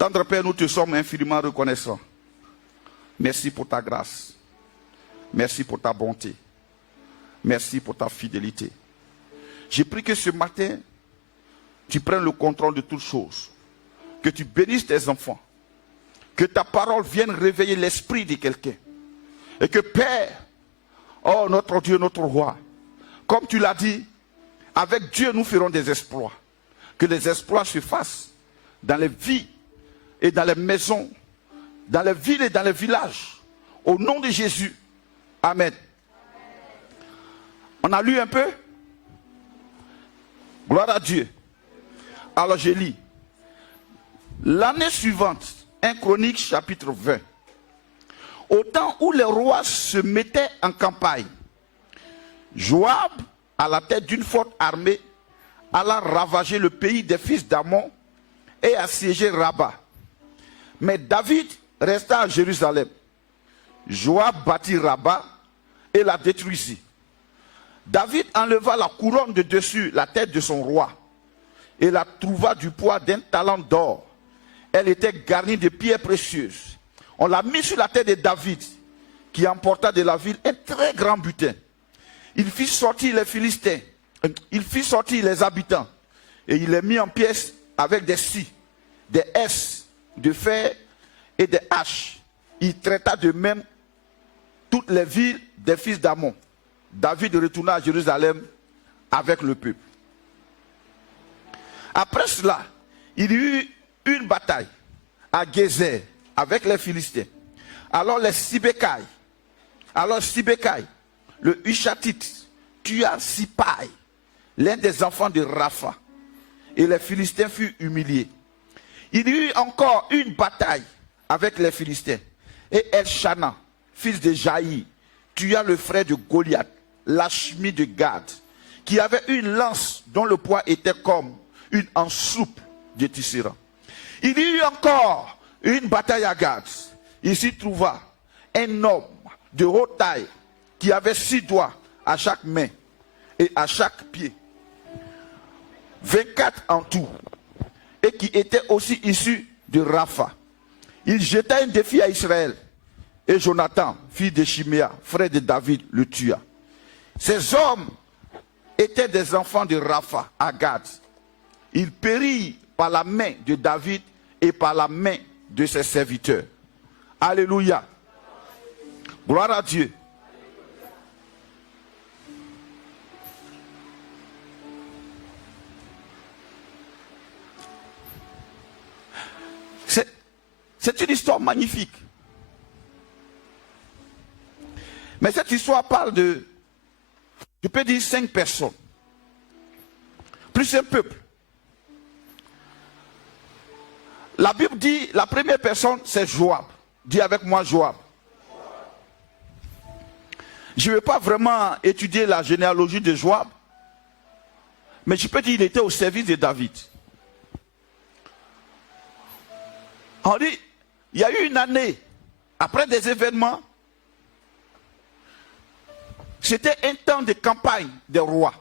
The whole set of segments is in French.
Tendre Père, nous te sommes infiniment reconnaissants. Merci pour ta grâce. Merci pour ta bonté. Merci pour ta fidélité. J'ai pris que ce matin, tu prennes le contrôle de toutes choses. Que tu bénisses tes enfants. Que ta parole vienne réveiller l'esprit de quelqu'un. Et que Père, oh notre Dieu, notre roi, comme tu l'as dit, avec Dieu nous ferons des exploits. Que les exploits se fassent dans les vies et dans les maisons, dans les villes et dans les villages. Au nom de Jésus. Amen. On a lu un peu? Gloire à Dieu. Alors je lis. L'année suivante, 1 Chronique chapitre 20. Au temps où les rois se mettaient en campagne, Joab, à la tête d'une forte armée, alla ravager le pays des fils d'Ammon et assiéger Rabat. Mais David resta à Jérusalem. Joab bâtit Rabat et la détruisit. David enleva la couronne de dessus la tête de son roi et la trouva du poids d'un talent d'or. Elle était garnie de pierres précieuses. On l'a mis sur la tête de David, qui emporta de la ville un très grand butin. Il fit sortir les Philistins, il fit sortir les habitants, et il les mit en pièces avec des scies, des S, de fer et des haches. Il traita de même toutes les villes des fils d'Ammon. David retourna à Jérusalem avec le peuple. Après cela, il y eut une bataille à Gézer avec les Philistins. Alors Sibékai, le Hushatite, tua Sipai, l'un des enfants de Rapha, et les Philistins furent humiliés. Il y eut encore une bataille avec les Philistins, et Elchana, fils de Jaïr, tua le frère de Goliath, Lachmi de Gad, qui avait une lance dont le poids était comme une ensoupe de tisserand. Il y eut encore une bataille à Gad. Il s'y trouva un homme de haute taille qui avait 6 doigts à chaque main et à chaque pied, 24 en tout, et qui était aussi issu de Rapha. Il jeta un défi à Israël, et Jonathan, fils de Chiméa, frère de David, le tua. Ces hommes étaient des enfants de Rapha à Gad. Ils périrent par la main de David et par la main de ses serviteurs. Alléluia. Gloire à Dieu. C'est une histoire magnifique. Mais cette histoire parle de, je peux dire 5 personnes, plus un peuple. La Bible dit, la première personne, c'est Joab. Dis avec moi Joab. Je ne vais pas vraiment étudier la généalogie de Joab, mais je peux dire qu'il était au service de David. On dit, il y a eu une année, après des événements, c'était un temps de campagne des rois.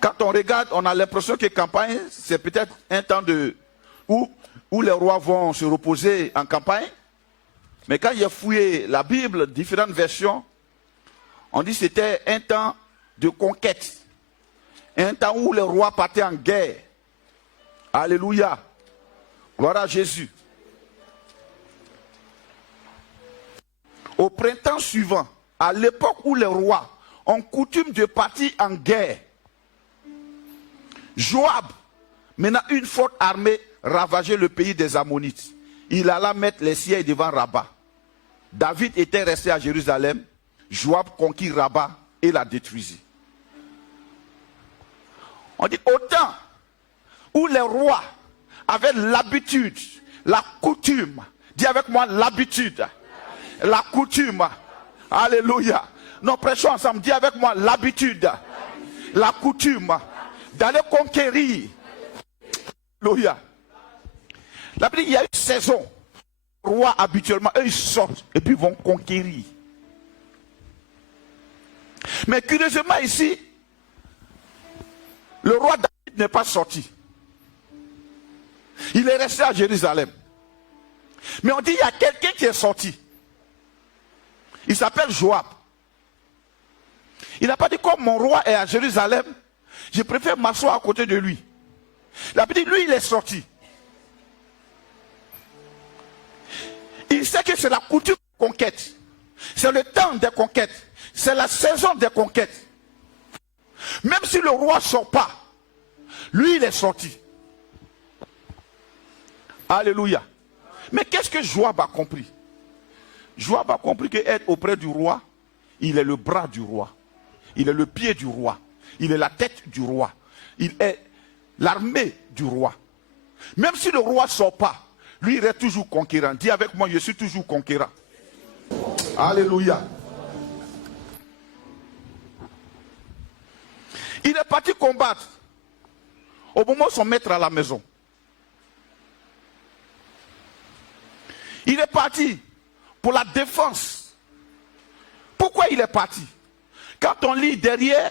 Quand on regarde, on a l'impression que campagne, c'est peut-être un temps où les rois vont se reposer en campagne. Mais quand il a fouillé la Bible, différentes versions, on dit que c'était un temps de conquête. Un temps où les rois partaient en guerre. Alléluia. Gloire à Jésus. Au printemps suivant, à l'époque où les rois ont coutume de partir en guerre, Joab, menant une forte armée, ravageait le pays des Ammonites. Il alla mettre les sièges devant Rabat. David était resté à Jérusalem. Joab conquit Rabat et la détruisit. On dit autant où les rois avaient l'habitude, la coutume. Dis avec moi l'habitude. La coutume. Alléluia. Nous prêchons ensemble. Dis avec moi l'habitude. La coutume. D'aller conquérir. Alléluia. La Bible dit, il y a une saison. Les rois, habituellement, eux, ils sortent et puis vont conquérir. Mais curieusement ici, le roi David n'est pas sorti. Il est resté à Jérusalem. Mais on dit il y a quelqu'un qui est sorti. Il s'appelle Joab. Il n'a pas dit comme mon roi est à Jérusalem, je préfère m'asseoir à côté de lui. Il a dit lui il est sorti. Il sait que c'est la coutume de conquête. C'est le temps des conquêtes. C'est la saison des conquêtes. Même si le roi ne sort pas, lui il est sorti. Alléluia. Mais qu'est-ce que Joab a compris? Joab a compris qu'être auprès du roi, il est le bras du roi. Il est le pied du roi. Il est la tête du roi. Il est l'armée du roi. Même si le roi ne sort pas, lui il est toujours conquérant. Dis avec moi, je suis toujours conquérant. Alléluia. Il est parti combattre. Au moment où son maître à la maison. Il est parti pour la défense. Pourquoi il est parti? Quand on lit derrière,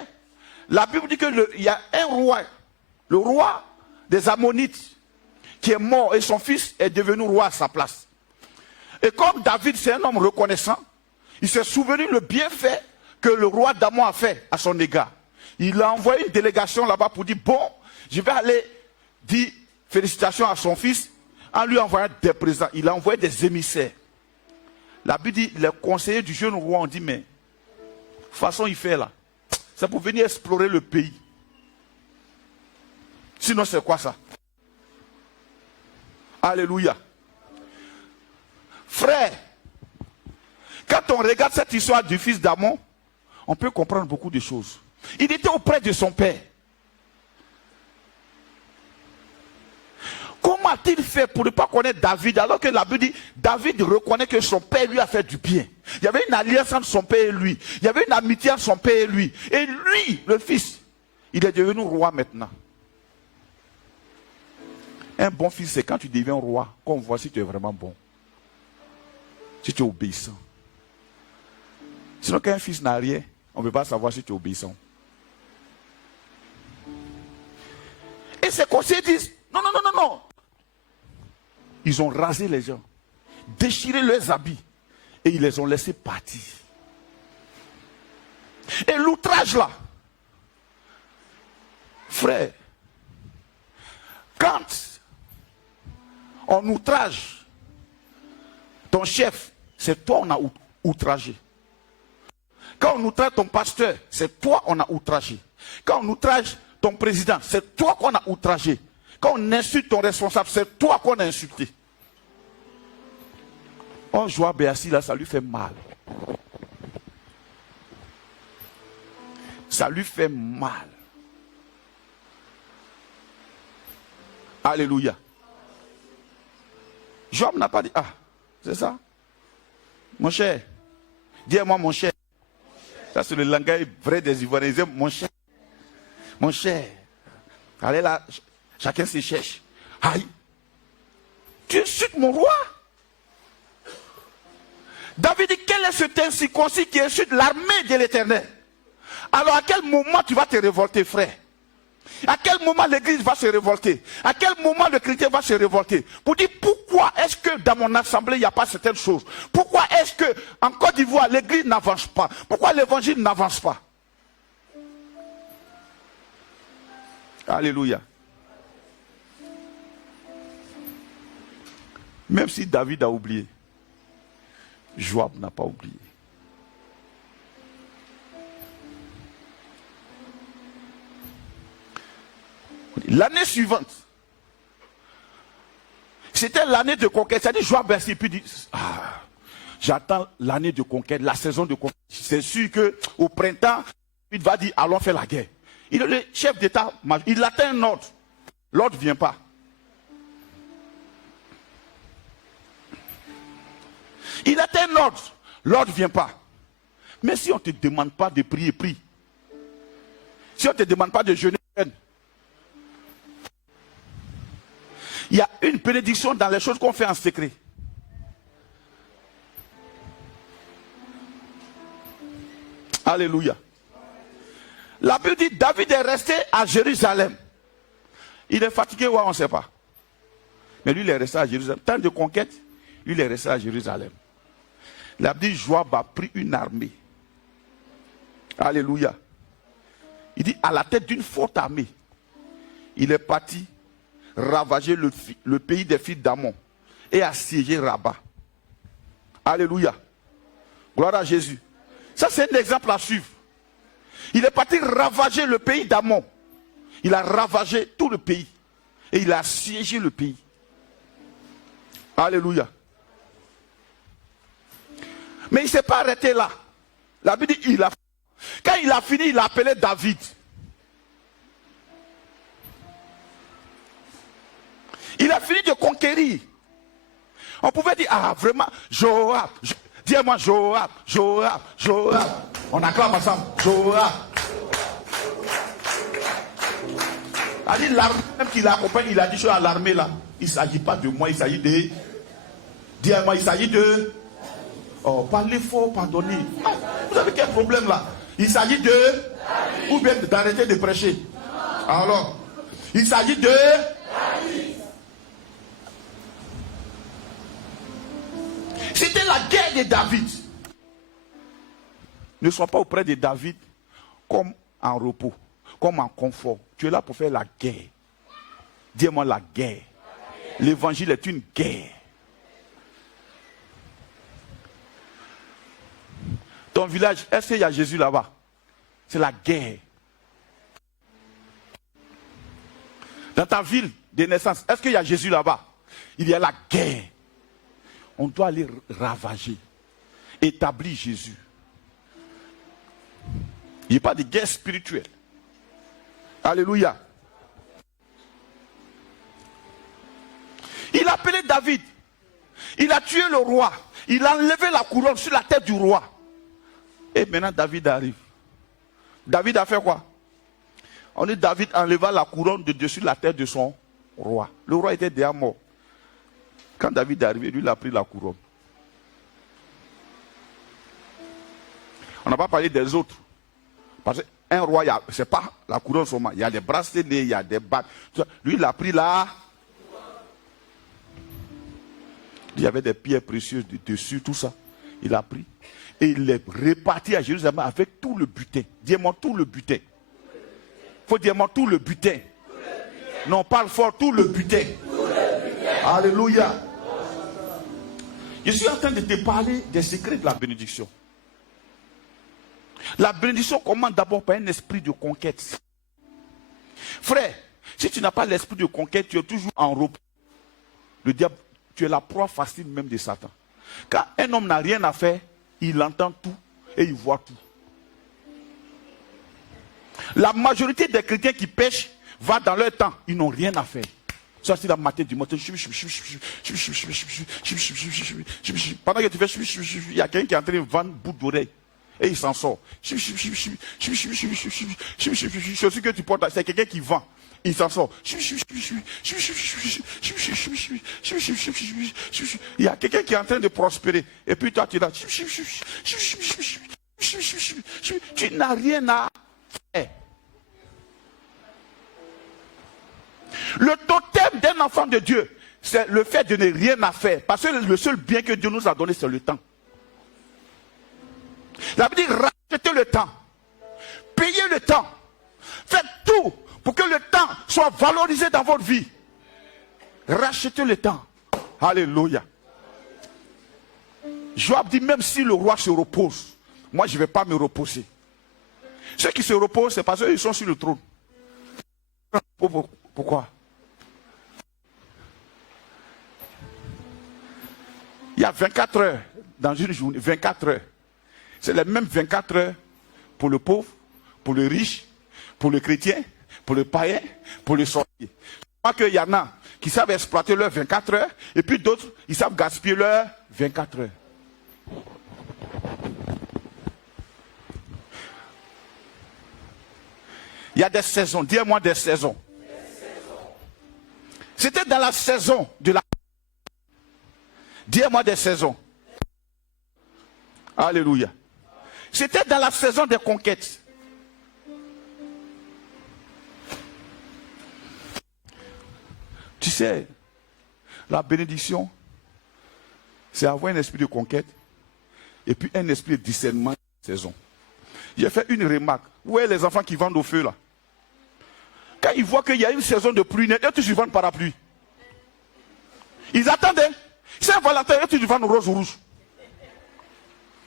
la Bible dit qu'il y a un roi, le roi des Ammonites, qui est mort et son fils est devenu roi à sa place. Et comme David, c'est un homme reconnaissant, il s'est souvenu le bienfait que le roi d'Amon a fait à son égard. Il a envoyé une délégation là-bas pour dire, bon, je vais aller dire félicitations à son fils en lui envoyant des présents. Il a envoyé des émissaires. La Bible dit, les conseillers du jeune roi ont dit, mais, de toute façon il fait là, c'est pour venir explorer le pays. Sinon c'est quoi ça? Alléluia. Frère, quand on regarde cette histoire du fils d'Amon, on peut comprendre beaucoup de choses. Il était auprès de son père. Comment a-t-il fait pour ne pas connaître David alors que la Bible dit David reconnaît que son père lui a fait du bien. Il y avait une alliance entre son père et lui. Il y avait une amitié entre son père et lui. Et lui, le fils, il est devenu roi maintenant. Un bon fils, c'est quand tu deviens roi, qu'on voit si tu es vraiment bon. Si tu es obéissant. Sinon qu'un fils n'a rien, on ne peut pas savoir si tu es obéissant. Et ces conseillers disent, non, non, non, non, non. Ils ont rasé les gens, déchiré leurs habits et ils les ont laissés partir. Et l'outrage là, frère, quand on outrage ton chef, c'est toi on a outragé. Quand on outrage ton pasteur, c'est toi on a outragé. Quand on outrage ton président, c'est toi qu'on a outragé. Quand on insulte ton responsable, c'est toi qu'on a insulté. Oh, Joab est assis là, ça lui fait mal. Ça lui fait mal. Alléluia. Joab n'a pas dit, ah, c'est ça? Mon cher. Dis-moi mon cher. Ça c'est le langage vrai des Ivoiriens. Ils aiment mon cher. Mon cher. Allez là, chacun se cherche. Aïe. Tu insultes mon roi? David dit, quel est cet incirconcis qui insulte l'armée de l'Éternel? Alors à quel moment tu vas te révolter, frère? À quel moment l'église va se révolter? À quel moment le chrétien va se révolter? Pour dire pourquoi est-ce que dans mon assemblée il n'y a pas certaines choses? Pourquoi est-ce que en Côte d'Ivoire l'église n'avance pas? Pourquoi l'évangile n'avance pas? Alléluia. Même si David a oublié, Joab n'a pas oublié. L'année suivante, c'était l'année de conquête. C'est-à-dire Joab ainsi puis dit, ah, j'attends l'année de conquête, la saison de conquête. C'est sûr qu'au printemps, il va dire, allons faire la guerre. Il est le chef d'État, il atteint un ordre. L'ordre ne vient pas. Il atteint un ordre. L'ordre ne vient pas. Mais si on ne te demande pas de prier, prie. Si on ne te demande pas de jeûner, jeûne. Il y a une bénédiction dans les choses qu'on fait en secret. Alléluia. La Bible dit David est resté à Jérusalem. Il est fatigué ou on ne sait pas. Mais lui, il est resté à Jérusalem. Temps de conquête, lui, il est resté à Jérusalem. La Bible dit, Joab a pris une armée. Alléluia. Il dit, à la tête d'une forte armée, il est parti ravager le pays des fils d'Ammon et assiéger Rabat. Alléluia. Gloire à Jésus. Ça, c'est un exemple à suivre. Il est parti ravager le pays d'Ammon. Il a ravagé tout le pays. Et il a assiégé le pays. Alléluia. Mais il ne s'est pas arrêté là. La Bible dit, quand il a fini, il a appelé David. Il a fini de conquérir. On pouvait dire, ah vraiment, Joab. Dis-moi Joab, Joab, Joab. On acclame ensemble, Joab. Il dit l'armée même qui l'accompagne, il a dit à l'armée là, il ne s'agit pas de moi, il s'agit de... Dis-moi, il s'agit de... Oh, parlez fort, pardonnez. Ah, vous avez quel problème là? Il s'agit de... Ou bien d'arrêter de prêcher. Alors, il s'agit de... C'était la guerre de David. Ne sois pas auprès de David comme en repos, comme en confort. Tu es là pour faire la guerre. Dis-moi la guerre. L'évangile est une guerre. Ton village, est-ce qu'il y a Jésus là-bas? C'est la guerre. Dans ta ville de naissance, est-ce qu'il y a Jésus là-bas? Il y a la guerre. On doit aller ravager, établir Jésus. Il n'y a pas de guerre spirituelle. Alléluia. Il a appelé David. Il a tué le roi. Il a enlevé la couronne sur la tête du roi. Et maintenant David arrive. David a fait quoi? On dit David enleva la couronne de dessus la tête de son roi. Le roi était déjà mort. Quand David est arrivé, lui il a pris la couronne. On n'a pas parlé des autres. Parce qu'un roi, ce n'est pas la couronne seulement. Il y a des bracelets, il y a des bagues. Lui il a pris là. Il y avait des pierres précieuses dessus, tout ça. Il a pris. Et il est réparti à Jérusalem avec tout le butin. Dis-moi tout le butin. Il faut dire moi tout le butin. Non, parle fort, tout le butin. Alléluia. Je suis en train de te parler des secrets de la bénédiction. La bénédiction commence d'abord par un esprit de conquête. Frère, si tu n'as pas l'esprit de conquête, tu es toujours en repos. Le diable, tu es la proie facile même de Satan. Quand un homme n'a rien à faire, il entend tout et il voit tout. La majorité des chrétiens qui pêchent vont dans leur temps, ils n'ont rien à faire. Ça c'est la matin du matin. Pendant que tu fais, il y a quelqu'un qui est en train de vendre bout d'oreille. Et il s'en sort. C'est ce que tu portes, c'est quelqu'un qui vend. Il s'en sort. Il y a quelqu'un qui est en train de prospérer. Et puis toi, tu es là. Tu n'as rien à faire. Le totem d'un enfant de Dieu, c'est le fait de ne rien à faire. Parce que le seul bien que Dieu nous a donné, c'est le temps. La Bible dit, rachetez le temps. Payez le temps. Faites tout pour que le temps soit valorisé dans votre vie. Rachetez le temps. Alléluia. Joab dit, même si le roi se repose, moi je ne vais pas me reposer. Ceux qui se reposent, c'est parce qu'ils sont sur le trône. Pourquoi? Il y a 24 heures dans une journée, 24 heures. C'est les mêmes 24 heures pour le pauvre, pour le riche, pour le chrétien, pour le païen, pour le sorcier. Je crois qu'il y en a qui savent exploiter leurs 24 heures et puis d'autres, ils savent gaspiller leurs 24 heures. Il y a des saisons, dis-moi des saisons. C'était dans la saison de la... Dis-moi des saisons. Alléluia. C'était dans la saison des conquêtes. Tu sais, La bénédiction, c'est avoir un esprit de conquête et puis un esprit de discernement de saison. J'ai fait une remarque. Vous voyez les enfants qui vendent au feu là. Quand ils voient qu'il y a une saison de pluie, ils tous vendent parapluie. Ils attendent. Saint-Valentin, ils vendent rose ou rouge.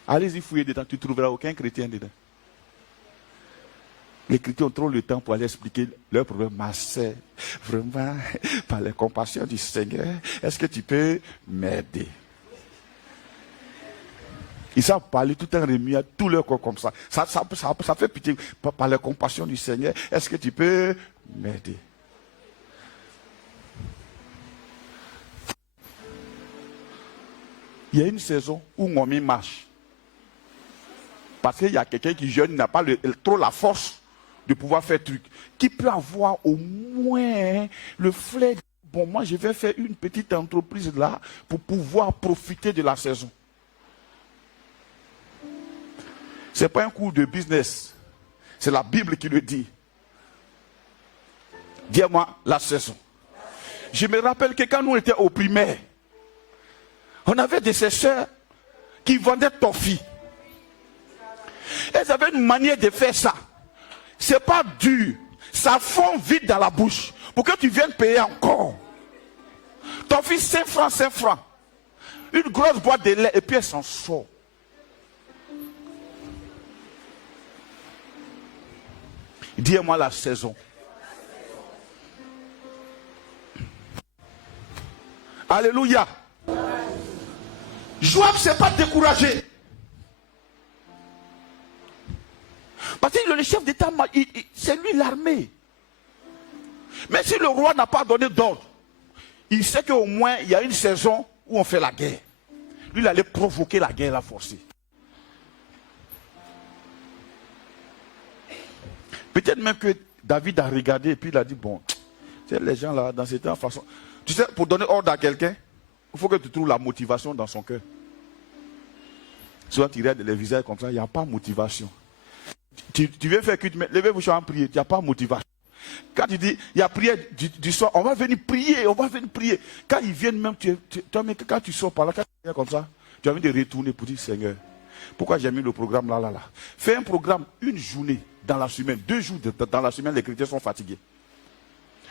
Allez-y fouiller dedans, tu ne trouveras aucun chrétien dedans. Les chrétiens ont trop le temps pour aller expliquer leur problème. Ma sœur, vraiment, par la compassion du Seigneur, est-ce que tu peux m'aider? Ils savent parler tout en remuant tout leur corps comme ça. Ça fait pitié. Par la compassion du Seigneur, est-ce que tu peux m'aider? Il y a une saison où mon ami marche. Parce qu'il y a quelqu'un qui jeune n'a pas trop la force de pouvoir faire truc. Qui peut avoir au moins le flair. Bon, moi je vais faire une petite entreprise là pour pouvoir profiter de la saison. Ce n'est pas un cours de business. C'est la Bible qui le dit. Dis-moi la saison. Je me rappelle que quand nous étions au primaire, on avait des sœurs qui vendaient toffee. Elles avaient une manière de faire ça. C'est pas dur. Ça fond vite dans la bouche. Pour que tu viennes payer encore. Toffee 5 francs, 5 francs. Une grosse boîte de lait et puis elle s'en sort. Dis-moi la saison. Alléluia. Joab ne s'est pas découragé. Parce que le chef d'État, c'est lui l'armée. Mais si le roi n'a pas donné d'ordre, il sait qu'au moins il y a une saison où on fait la guerre. Lui, il allait provoquer la guerre, la forcer. Peut-être même que David a regardé et puis il a dit, bon, tu sais, les gens là, dans cette façon. Tu sais, pour donner ordre à quelqu'un, il faut que tu trouves la motivation dans son cœur. Souvent, tu regardes les visages comme ça, il n'y a pas de motivation. Tu viens faire culte, mais levez-vous, je suis en prière, il n'y a pas de motivation. Quand tu dis, il y a prière du soir, on va venir prier, on va venir prier. Quand ils viennent même, quand tu sors par là, quand tu viens comme ça, tu as envie de retourner pour dire, Seigneur, pourquoi j'ai mis le programme là. Fais un programme une journée dans la semaine, 2 jours dans la semaine, les chrétiens sont fatigués.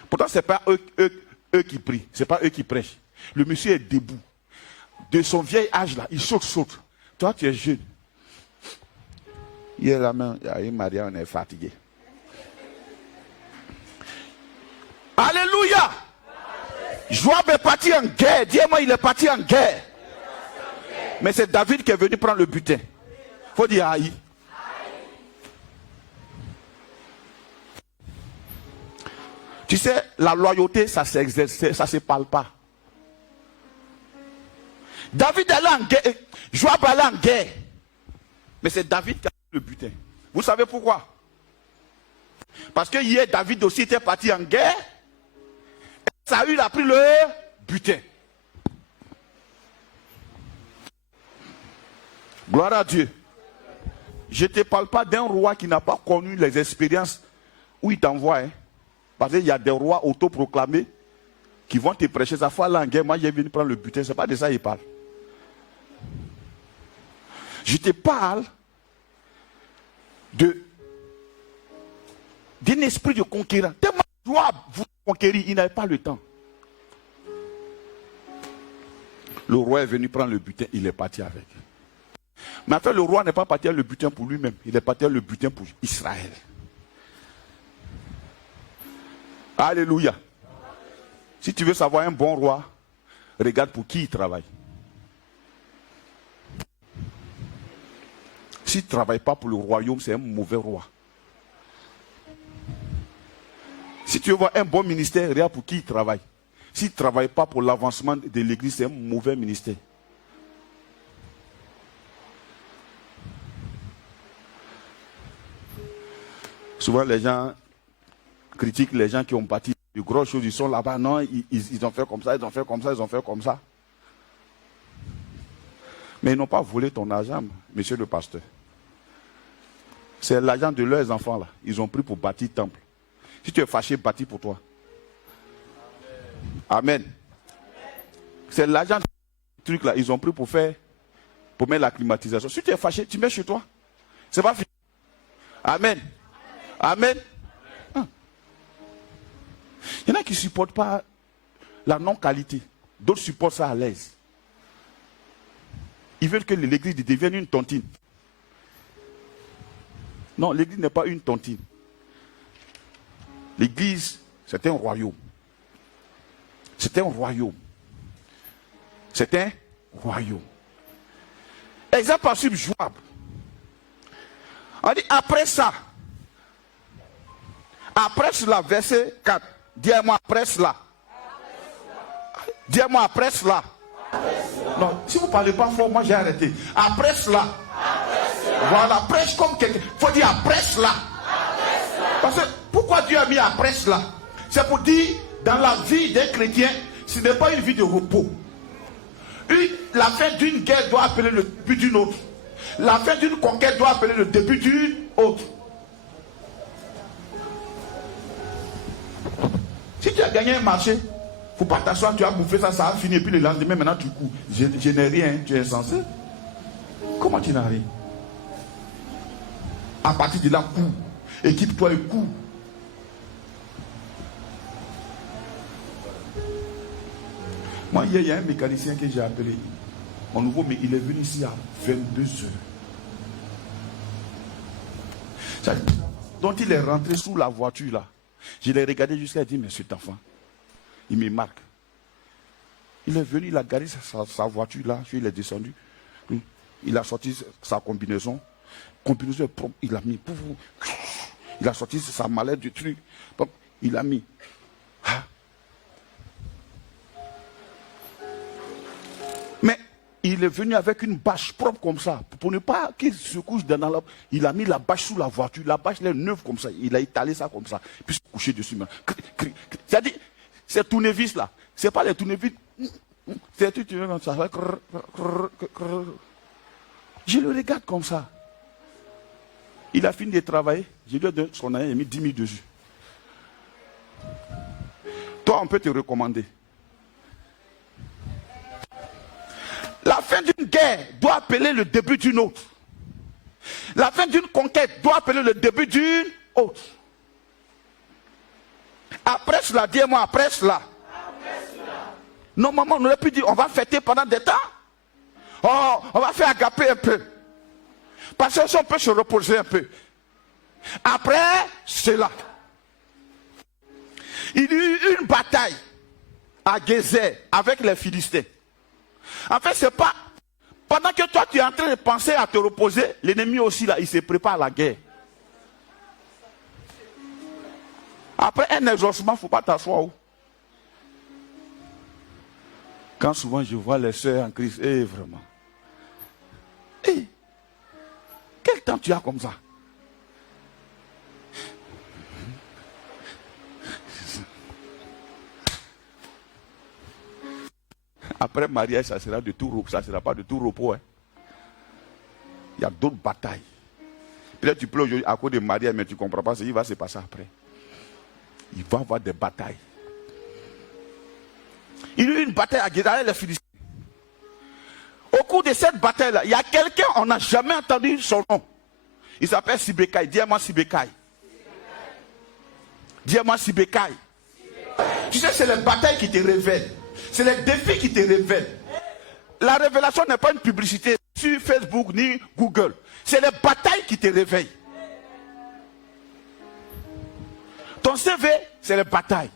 Pourtant, ce n'est pas eux qui prient, ce n'est pas eux qui prêchent. Le monsieur est debout. De son vieil âge là, il saute. Toi, tu es jeune. Il est la main, il y a une Maria, on est fatigué. Alléluia. Joab est parti en guerre. Dis-moi, il est parti en guerre. Mais c'est David qui est venu prendre le butin. Il faut dire aïe. Tu sais, la loyauté, ça s'exerce, ça ne se parle pas. David allait en guerre, Joab allait en guerre. Mais c'est David qui a pris le butin. Vous savez pourquoi? Parce que hier, David aussi était parti en guerre. Et Saül a pris le butin. Gloire à Dieu. Je ne te parle pas d'un roi qui n'a pas connu les expériences où il t'envoie. Hein. Parce qu'il y a des rois autoproclamés qui vont te prêcher. Ça fois là en guerre, moi j'ai venu prendre le butin. Ce n'est pas de ça qu'il parle. Je te parle d'un esprit de conquérant. Tellement Joab vous conquérir, il n'avait pas le temps. Le roi est venu prendre le butin, il est parti avec. Mais en fait, le roi n'est pas parti avec le butin pour lui-même, il est parti avec le butin pour Israël. Alléluia. Si tu veux savoir un bon roi, regarde pour qui il travaille. S'il ne travaille pas pour le royaume, c'est un mauvais roi. Si tu veux voir un bon ministère, regarde pour qui il travaille. S'il ne travaille pas pour l'avancement de l'église, c'est un mauvais ministère. Souvent, les gens critiquent les gens qui ont bâti de grosses choses. Ils sont là-bas, non, ils ont fait comme ça, ils ont fait comme ça, ils ont fait comme ça. Mais ils n'ont pas volé ton argent, monsieur le pasteur. C'est l'argent de leurs enfants là. Ils ont pris pour bâtir le temple. Si tu es fâché, bâtis pour toi. Amen. C'est l'argent truc là, ils ont pris pour mettre la climatisation. Si tu es fâché, tu mets chez toi. C'est pas fini. Amen. Amen. Il y en a qui ne supportent pas la non-qualité. D'autres supportent ça à l'aise. Ils veulent que l'église devienne une tontine. Non, l'église n'est pas une tontine. L'église, c'est un royaume. C'est un royaume. C'est un royaume. Exemple par Joab. On dit après ça. Après cela, verset 4. Dis-moi après cela. Dis-moi après cela. Non, si vous ne parlez pas fort, moi j'ai arrêté. Après cela. Voilà, prêche comme quelqu'un. Il faut dire après cela. Parce que pourquoi Dieu a mis après cela? C'est pour dire, dans la vie des chrétiens, ce n'est pas une vie de repos. La fin d'une guerre doit appeler le début d'une autre. La fin d'une conquête doit appeler le début d'une autre. Si tu as gagné un marché, il ne faut pas t'asseoir, tu as bouffé ça, ça a fini, et puis le lendemain, maintenant tu cours. Je n'ai rien, tu es insensé. Comment tu n'as rien? À partir de là, cours. Équipe-toi et cours. Moi, hier, il y a un mécanicien que j'ai appelé. Mon nouveau, mais il est venu ici à 22 heures. Donc il est rentré sous la voiture là. Je l'ai regardé jusqu'à dire, mais cet enfant, il me marque. Il est venu, il a garé sa voiture là, il est descendu. Il a sorti sa combinaison. Combinaison est propre, il a mis. Il a sorti sa mallette du truc. Il a mis. Mais il est venu avec une bâche propre comme ça. Pour ne pas qu'il se couche dans la... Il a mis la bâche sous la voiture. La bâche, elle est neuve comme ça. Il a étalé ça comme ça. Puis se coucher dessus. C'est-à-dire, c'est tournevis là. C'est pas les tournevis. C'est tout comme ça. Je le regarde comme ça. Il a fini de travailler. Je lui ai donné son année, il a mis 10 000 dessus. Toi, on peut te recommander. La fin d'une guerre doit appeler le début d'une autre. La fin d'une conquête doit appeler le début d'une autre. Après cela, dis-moi après cela. Normalement, on aurait pu dire, on va fêter pendant des temps. Oh, on va faire agaper un peu. Parce que si on peut se reposer un peu. Après cela, il y eut une bataille à Gézer avec les Philistins. En fait, c'est pas... Pendant que toi, tu es en train de penser à te reposer, l'ennemi aussi, là, il se prépare à la guerre. Après un exaucement, il ne faut pas t'asseoir. Quand souvent je vois les sœurs en Christ, vraiment. Quel temps tu as comme ça? Après mariage, ça sera de tout repos, ça ne sera pas de tout repos. Il y a d'autres batailles. Peut-être tu pleures aujourd'hui à cause de mariage, mais tu ne comprends pas ce qui va se passer après. Il va y avoir des batailles. Il y a eu une bataille à Gézer, les Philistins. Au cours de cette bataille-là, il y a quelqu'un, on n'a jamais entendu son nom. Il s'appelle Sibékai. Dis-moi Sibékai. Dis-moi Sibékai. Tu sais, c'est les batailles qui te révèlent. C'est les défis qui te révèlent. La révélation n'est pas une publicité sur Facebook ni Google. C'est les batailles qui te réveillent. Ton CV, c'est les batailles.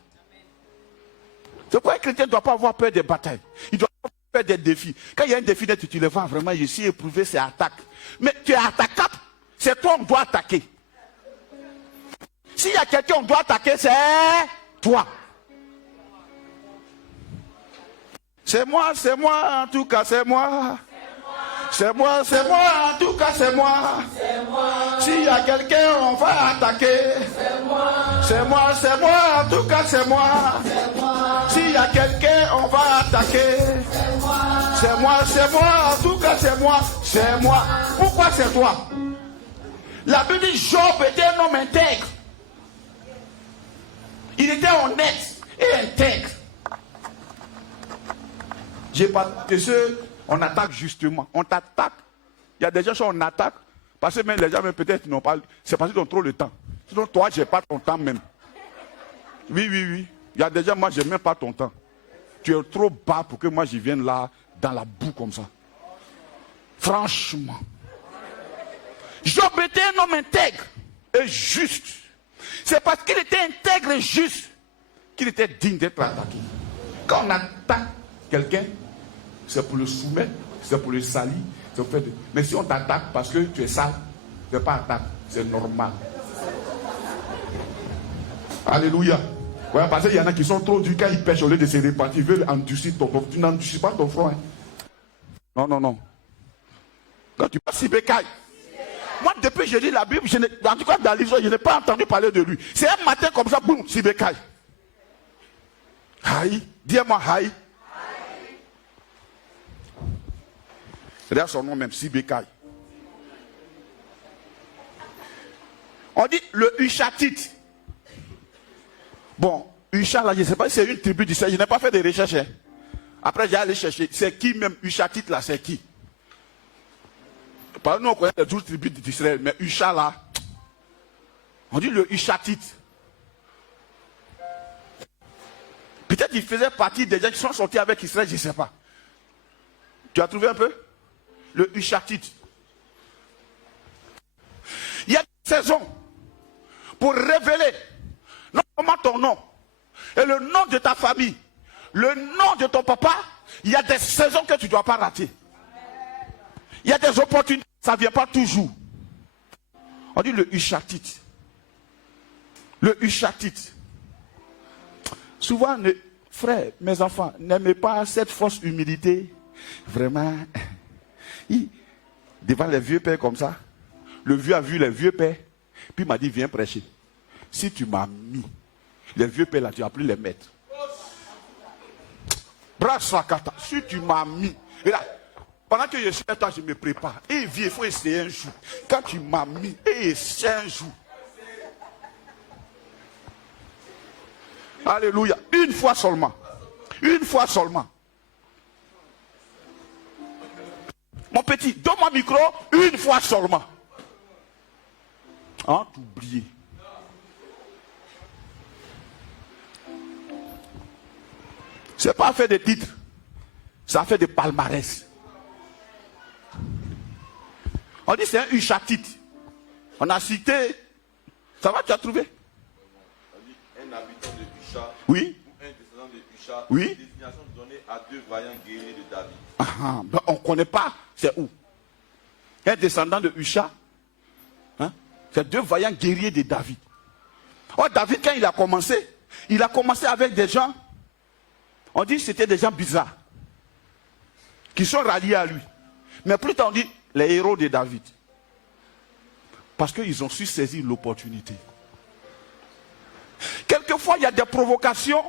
C'est pourquoi un chrétien ne doit pas avoir peur des batailles. Il doit avoir peur des défis. Quand il y a un défi, tu le vois vraiment, je suis éprouvé, c'est attaque. Mais tu es attaquable, c'est toi on doit attaquer. S'il y a quelqu'un on doit attaquer, c'est toi. C'est moi, en tout cas, c'est moi. C'est moi, en tout cas, c'est moi. S'il y a quelqu'un, on va attaquer. C'est moi, en tout cas, c'est moi. S'il y a quelqu'un, on va attaquer. C'est moi, en tout cas, c'est moi. C'est moi. Pourquoi c'est toi? La Bible dit Job était un homme intègre. Il était honnête et intègre. J'ai pas que ceux, on attaque justement. On t'attaque. Il y a des gens qui on attaque. Parce que même les gens, peut-être, n'ont pas. C'est parce qu'ils ont trop le temps. Sinon, toi, j'ai pas ton temps même. Oui, oui, oui. Il y a des gens, moi, j'ai même pas ton temps. Tu es trop bas pour que moi, je vienne là, dans la boue comme ça. Franchement. Job était un homme intègre et juste. C'est parce qu'il était intègre et juste qu'il était digne d'être attaqué. Quand on attaque quelqu'un, c'est pour le soumettre, c'est pour le salir, c'est pour faire de... Mais si on t'attaque parce que tu es sale, ce n'est pas attaque, c'est normal. Alléluia. Ouais, parce qu'il y en a qui sont trop durs quand ils pêchent au lieu de se répartir, ils veulent endurcir ton front. Tu n'endurcis pas ton front. Hein. Non, non, non. Quand tu passes Sibécaille. Moi, depuis que j'ai lu la Bible, en tout cas dans l'histoire, je n'ai pas entendu parler de lui. C'est un matin comme ça, boum, Sibécaille. Haï, dis-moi Haï. Regarde son nom même, Sibécaille. On dit le Hushatite. Bon, Husha, là, je ne sais pas si c'est une tribu d'Israël. Je n'ai pas fait de recherche. Hein. Après, j'ai allé chercher. C'est qui même Hushatite là, c'est qui? Par nous, on connaît les 12 tribus d'Israël, mais Husha là, on dit le Hushatite. Peut-être qu'il faisait partie des gens qui sont sortis avec Israël, je ne sais pas. Tu as trouvé un peu? Le Hushatite. Il y a des saisons pour révéler non seulement ton nom et le nom de ta famille, le nom de ton papa. Il y a des saisons que tu ne dois pas rater. Il y a des opportunités, ça ne vient pas toujours. On dit le Hushatite. Le Hushatite. Souvent, frères, mes enfants, n'aimez pas cette fausse humilité. Vraiment. Devant les vieux pères comme ça, le vieux a vu les vieux pères, puis il m'a dit, viens prêcher. Si tu m'as mis, les vieux pères là, tu as pu les mettre. Brassakata, si tu m'as mis. Et là, pendant que je suis là, je me prépare. Et vieux, il faut essayer un jour. Quand tu m'as mis, essaye un jour. Alléluia. Une fois seulement. Une fois seulement. Mon petit, donne-moi le micro une fois seulement. Hein, t'oublier. C'est pas fait de titres. Ça fait des palmarès. On dit c'est un Hushatite. On a cité. Ça va, tu as trouvé? Un habitant de Husha. Oui. Un descendant de Husha. Oui. Une désignation donnée à 2 vaillants guerriers de David. Ben on ne connaît pas. C'est où? Un descendant de Husha. Hein? C'est 2 vaillants guerriers de David. Oh, David, quand il a commencé avec des gens. On dit que c'était des gens bizarres. Qui sont ralliés à lui. Mais plus tard, on dit les héros de David. Parce qu'ils ont su saisir l'opportunité. Quelquefois, il y a des provocations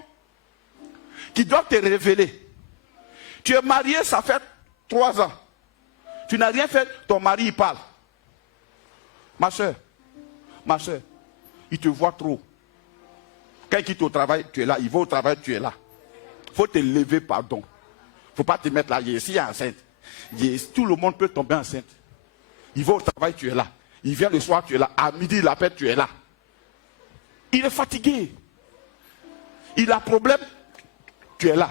qui doivent te révéler. Tu es marié, ça fait 3 ans. Tu n'as rien fait, ton mari il parle. Ma soeur, il te voit trop. Quand il quitte au travail, tu es là. Il va au travail, tu es là. Il faut te lever, pardon. Il ne faut pas te mettre là. Ici, il est enceinte. Tout le monde peut tomber enceinte. Il va au travail, tu es là. Il vient le soir, tu es là. À midi, il appelle, tu es là. Il est fatigué. Il a un problème, tu es là.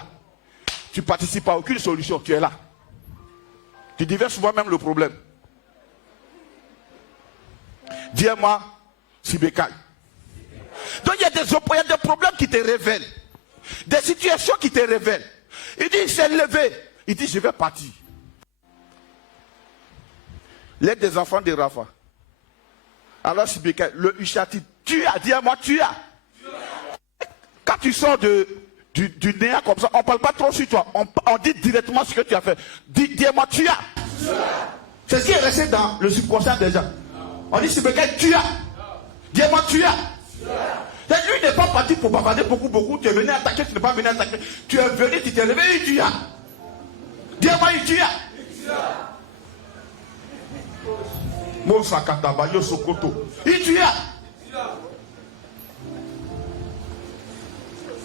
Tu ne participes à aucune solution, tu es là. Tu divers souvent même le problème. Dis-moi, Sibécaille. Donc il y a des problèmes qui te révèlent. Des situations qui te révèlent. Il dit, il s'est levé. Il dit, je vais partir. L'aide des enfants de Rapha. Alors Sibécaille, le Hushatite, tu as, dis-moi, tu as. Quand tu sors du néant comme ça, on ne parle pas trop sur toi. On dit directement ce que tu as fait. Dis-moi, tu as. C'est ce qui est resté dans le subconscient des gens. On dit Sibécaille, tu as. Dis-moi, tu as. Lui n'est pas parti pour bavarder beaucoup. Tu es venu attaquer, tu n'es pas venu attaquer. Tu es venu, tu t'es réveillé, tu as. Dis-moi, tu as. Mosakataba Yosokoto. Tu as.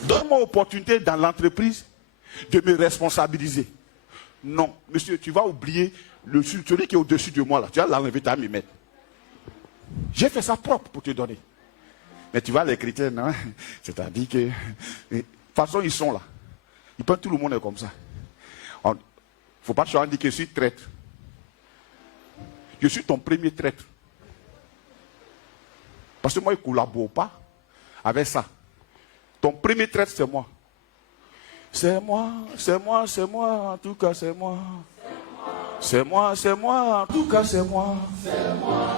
Donne-moi l'opportunité dans l'entreprise de me responsabiliser. Non, monsieur, tu vas oublier celui qui est au-dessus de moi là. Tu vas l'enlever, tu vas m'y mettre. J'ai fait ça propre pour te donner. Mais tu vois, les chrétiens, non? C'est-à-dire que... De toute façon, ils sont là. Ils pensent tout le monde est comme ça. Il ne faut pas te dire que je suis traître. Je suis ton premier traître. Parce que moi, je ne collabore pas avec ça. Ton premier traître, c'est moi. C'est moi, c'est moi, c'est moi, en tout cas, c'est moi. C'est moi, en tout cas, c'est moi.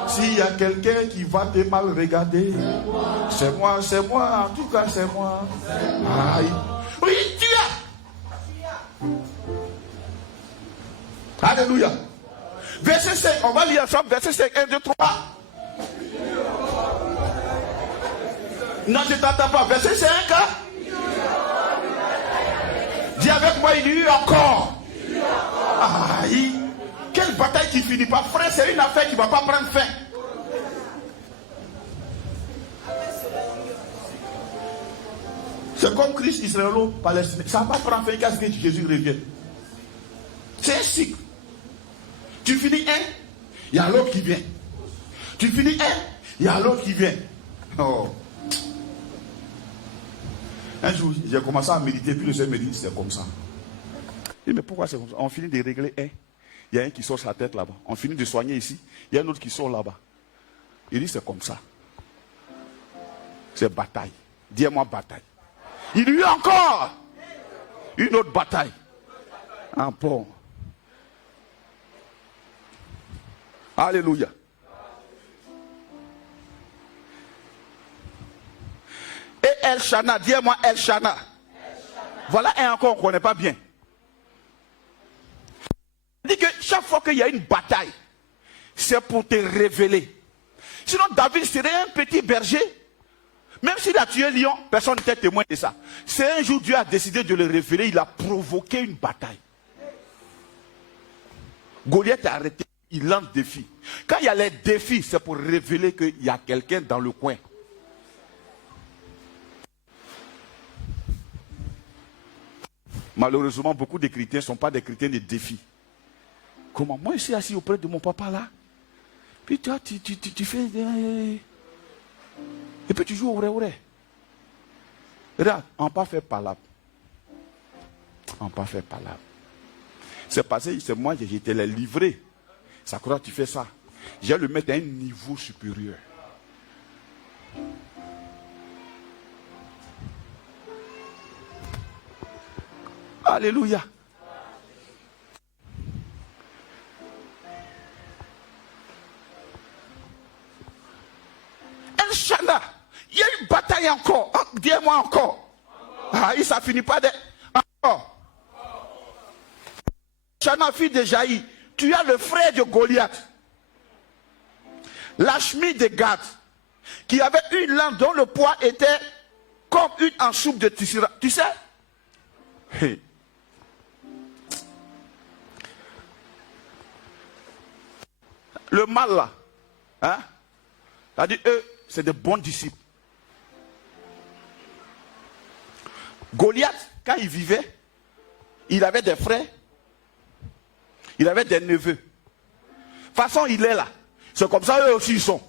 S'il y a quelqu'un qui va te mal regarder, c'est moi, en tout cas, c'est moi. Aïe. Oui, tu as. Alléluia. Verset 5, on va lire ensemble, verset 5, 1, 2, 3. Non, je ne t'entends pas. Verset 5. Dis avec moi, il y a eu encore. Aïe. Quelle bataille qui finit pas, frère, c'est une affaire qui ne va pas prendre fin. C'est comme Christ israélo-palestinien. Ça va prendre fin jusqu'à ce que Jésus revienne. C'est un cycle. Tu finis un, il y a l'autre qui vient. Tu finis un, il y a l'autre qui vient. Oh. Un jour, j'ai commencé à méditer, puis le Seigneur me dit, c'est comme ça. Je dis, mais pourquoi c'est comme ça? On finit de régler un. Il y a un qui sort sa tête là-bas. On finit de soigner ici. Il y a un autre qui sort là-bas. Il dit, c'est comme ça. C'est bataille. Dis-moi bataille. Il y a eu encore une autre bataille. Un pont. Alléluia. Et El Shana, dis-moi El Shana. Voilà un encore qu'on ne connaît pas bien. Il dit que chaque fois qu'il y a une bataille, c'est pour te révéler. Sinon, David serait un petit berger. Même s'il a tué un lion, personne n'était témoin de ça. C'est un jour Dieu a décidé de le révéler, il a provoqué une bataille. Goliath est arrêté, il lance des défis. Quand il y a les défis, c'est pour révéler qu'il y a quelqu'un dans le coin. Malheureusement, beaucoup de chrétiens ne sont pas des chrétiens de défis. Comment? Moi, je suis assis auprès de mon papa là. Puis toi, tu fais... Et puis tu joues au vrai. Regarde, on n'a pas fait palabre. On n'a pas fait palabre. C'est passé, c'est moi qui j'étais les livré. Ça croit que tu fais ça. Je vais le mettre à un niveau supérieur. Alléluia. El Shana, il y a une bataille encore. Oh, dis-moi encore. Ah, ça ne finit pas de... Encore. Shana, fille de Jaï, tu as le frère de Goliath. Lachmi de Gad, qui avait une langue dont le poids était comme une en soupe de tissera. Tu sais? Hey. Le mal là, hein? C'est-à-dire, eux, c'est de bons disciples. Goliath, quand il vivait, il avait des frères, il avait des neveux. De toute façon, il est là. C'est comme ça, eux aussi, ils sont.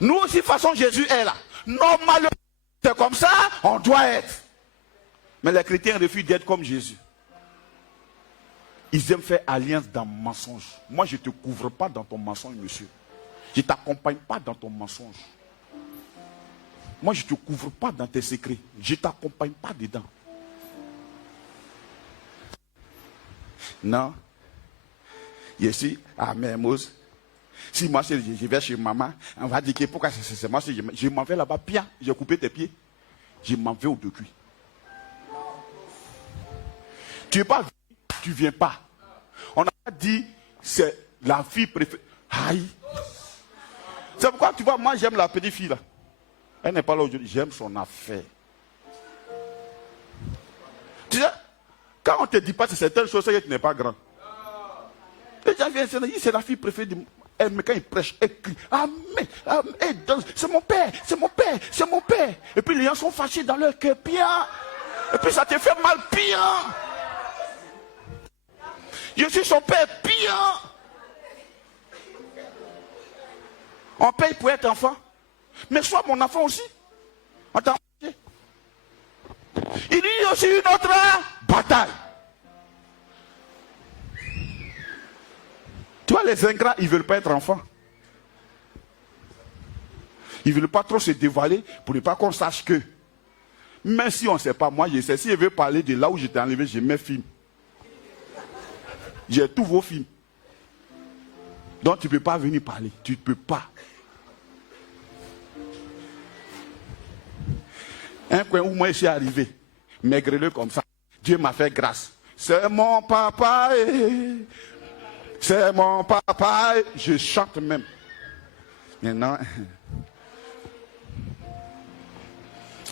Nous aussi, de toute façon, Jésus est là. Normalement, c'est comme ça, on doit être. Mais les chrétiens refusent d'être comme Jésus. Ils aiment faire alliance dans le mensonge. Moi, je ne te couvre pas dans ton mensonge, monsieur. Je ne t'accompagne pas dans ton mensonge. Moi, je ne te couvre pas dans tes secrets. Je ne t'accompagne pas dedans. Non. Je suis à Mermoz. Si moi, je vais chez maman, on va dire que pourquoi c'est moi, je m'en vais là-bas, bien, j'ai coupé tes pieds. Je m'en vais au de cuit. Tu n'es pas... Tu ne viens pas. On a dit, c'est la fille préférée. Aïe. C'est pourquoi, tu vois, moi j'aime la petite fille là. Elle n'est pas là aujourd'hui. J'aime son affaire. Tu sais, quand on ne te dit pas que c'est certaines choses, c'est que tu n'es pas grand. Les gens viennent se dire, c'est la fille préférée de... Mais quand il prêche, elle crie, Amen, c'est mon père, c'est mon père, c'est mon père. Et puis les gens sont fâchés dans leur cœur. Bien. Et puis ça te fait mal pire. Je suis son père pire. On paye pour être enfant. Mais sois mon enfant aussi. On t'a engagé. Il y a aussi une autre bataille. Tu vois, les ingrats, ils ne veulent pas être enfants. Ils ne veulent pas trop se dévoiler pour ne pas qu'on sache que. Même si on ne sait pas, moi je sais. Si je veux parler de là où j'étais enlevé, j'ai mes films. J'ai tous vos films. Donc tu ne peux pas venir parler. Tu ne peux pas. Un coin où moi je suis arrivé, maigreleux comme ça. Dieu m'a fait grâce. C'est mon papa. C'est mon papa. Je chante même. Maintenant,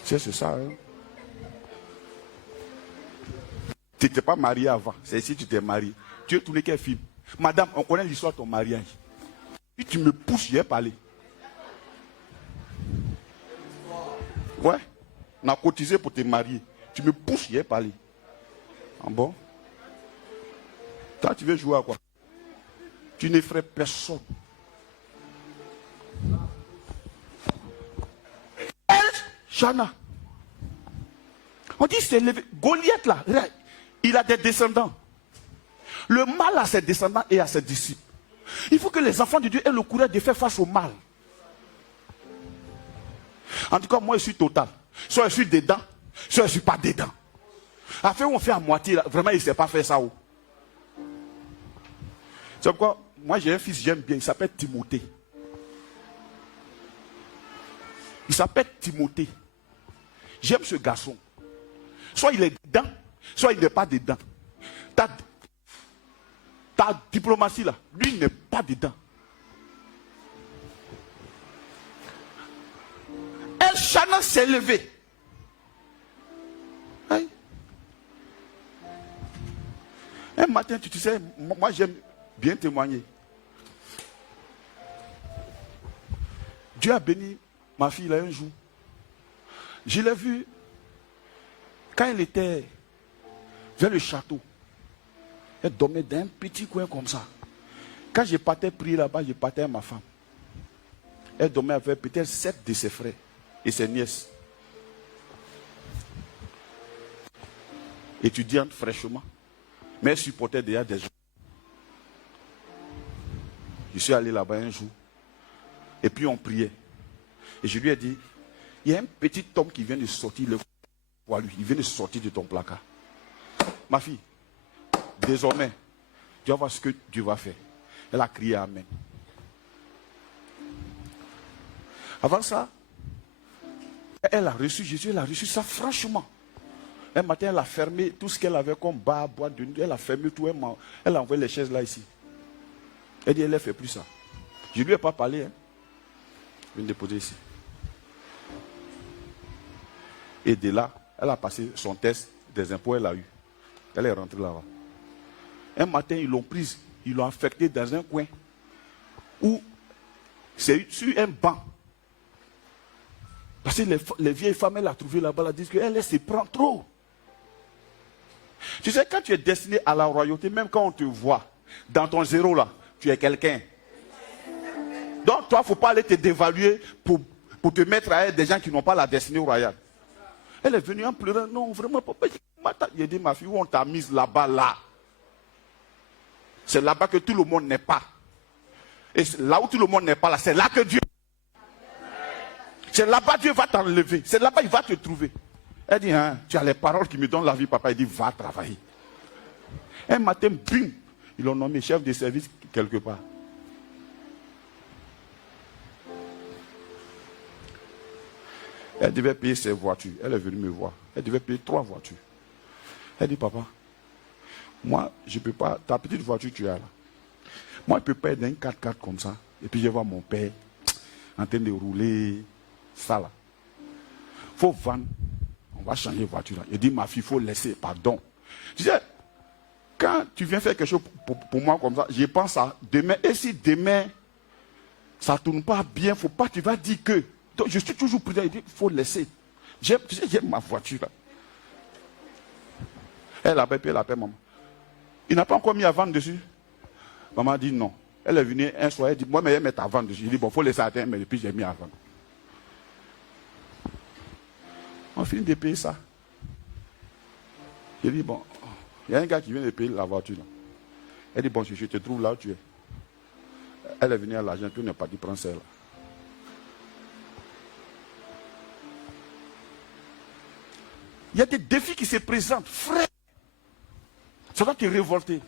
c'est ça. Hein? Tu n'étais pas marié avant. C'est ici que tu t'es marié. Tu es tourné quel film? Madame, on connaît l'histoire de ton mariage. Puis tu me pousses, je vais parler. Ouais. On a cotisé pour te marier. Tu me pousses, je vais parler. Ah bon? Toi, tu veux jouer à quoi? Tu n'effraies personne. Jana. On dit c'est levé. Goliath là, il a des descendants. Le mal a ses descendants et a ses disciples. Il faut que les enfants de Dieu aient le courage de faire face au mal. En tout cas, moi je suis total. Soit je suis dedans, soit je ne suis pas dedans. Après on fait à moitié, là, vraiment il ne sait pas faire ça. C'est pourquoi moi j'ai un fils que j'aime bien, il s'appelle Timothée. Il s'appelle Timothée. J'aime ce garçon. Soit il est dedans, soit il n'est pas dedans. Ta diplomatie là, lui il n'est pas dedans. Elchana s'est levé. Hein? Un matin, tu sais, moi j'aime bien témoigner. Dieu a béni ma fille là un jour. Je l'ai vue quand elle était vers le château. Elle dormait dans un petit coin comme ça. Quand je partais prier là-bas, je partais avec ma femme. Elle dormait avec peut-être 7 de ses frères et ses nièces. Étudiante fraîchement. Mais elle supportait déjà des gens. Je suis allé là-bas un jour. Et puis on priait. Et je lui ai dit, il y a un petit homme qui vient de sortir le poids lui. Il vient de sortir de ton placard. Ma fille, désormais, tu vas voir ce que Dieu va faire. Elle a crié Amen. Avant ça, elle a reçu Jésus, elle a reçu ça franchement. Un matin, elle a fermé tout ce qu'elle avait comme bar, boîte de nuit. Elle a fermé tout, elle a envoyé les chaises là ici. Elle dit, elle ne fait plus ça. Je ne lui ai pas parlé. Hein. Je viens de déposer ici. Et de là, elle a passé son test des impôts, elle a eu. Elle est rentrée là-bas. Un matin, ils l'ont prise, ils l'ont affectée dans un coin où c'est sur un banc. Parce que les vieilles femmes, elle a trouvé là-bas, elles disent qu'elle se prend trop. Tu sais, quand tu es destiné à la royauté, même quand on te voit dans ton zéro là, tu es quelqu'un. Donc toi, il ne faut pas aller te dévaluer pour te mettre à être des gens qui n'ont pas la destinée royale. Elle est venue en pleurant. Non, vraiment, papa. J'ai dit, ma fille, où on t'a mise là-bas, là. C'est là-bas que tout le monde n'est pas. Et là où tout le monde n'est pas là, c'est là que Dieu. C'est là-bas que Dieu va t'enlever. C'est là-bas qu'il va te trouver. Elle dit, hein, tu as les paroles qui me donnent la vie, papa. Il dit, va travailler. Un matin, bim, ils l'ont nommé chef de service quelque part. Elle devait payer ses voitures. Elle est venue me voir. Elle devait payer 3 voitures. Elle dit, papa, moi, je ne peux pas. Ta petite voiture, tu as là. Moi, je ne peux pas être dans une 4x4 comme ça. Et puis, je vois mon père en train de rouler ça là. Il faut vendre. On va changer de voiture là. Je dis, ma fille, il faut laisser. Pardon. Tu sais, quand tu viens faire quelque chose pour moi comme ça, je pense à demain. Et si demain, ça ne tourne pas bien, il ne faut pas, tu vas dire que. Donc, je suis toujours prudent. Il dit, il faut laisser. J'aime ma voiture là. Elle appelle, puis elle appelle maman. Il n'a pas encore mis à vendre dessus. Maman dit non. Elle est venue un soir, elle dit, moi, mais elle met à vendre dessus. Il dit, bon, il faut laisser atteindre, mais depuis, j'ai mis à vendre. On finit de payer ça. Il dit, bon, il y a un gars qui vient de payer la voiture. Là. Elle dit, bon, je te trouve là où tu es. Elle est venue à l'agent, tout n'est pas dit, prends celle-là. Il y a des défis qui se présentent, frère. Ça doit te révolter.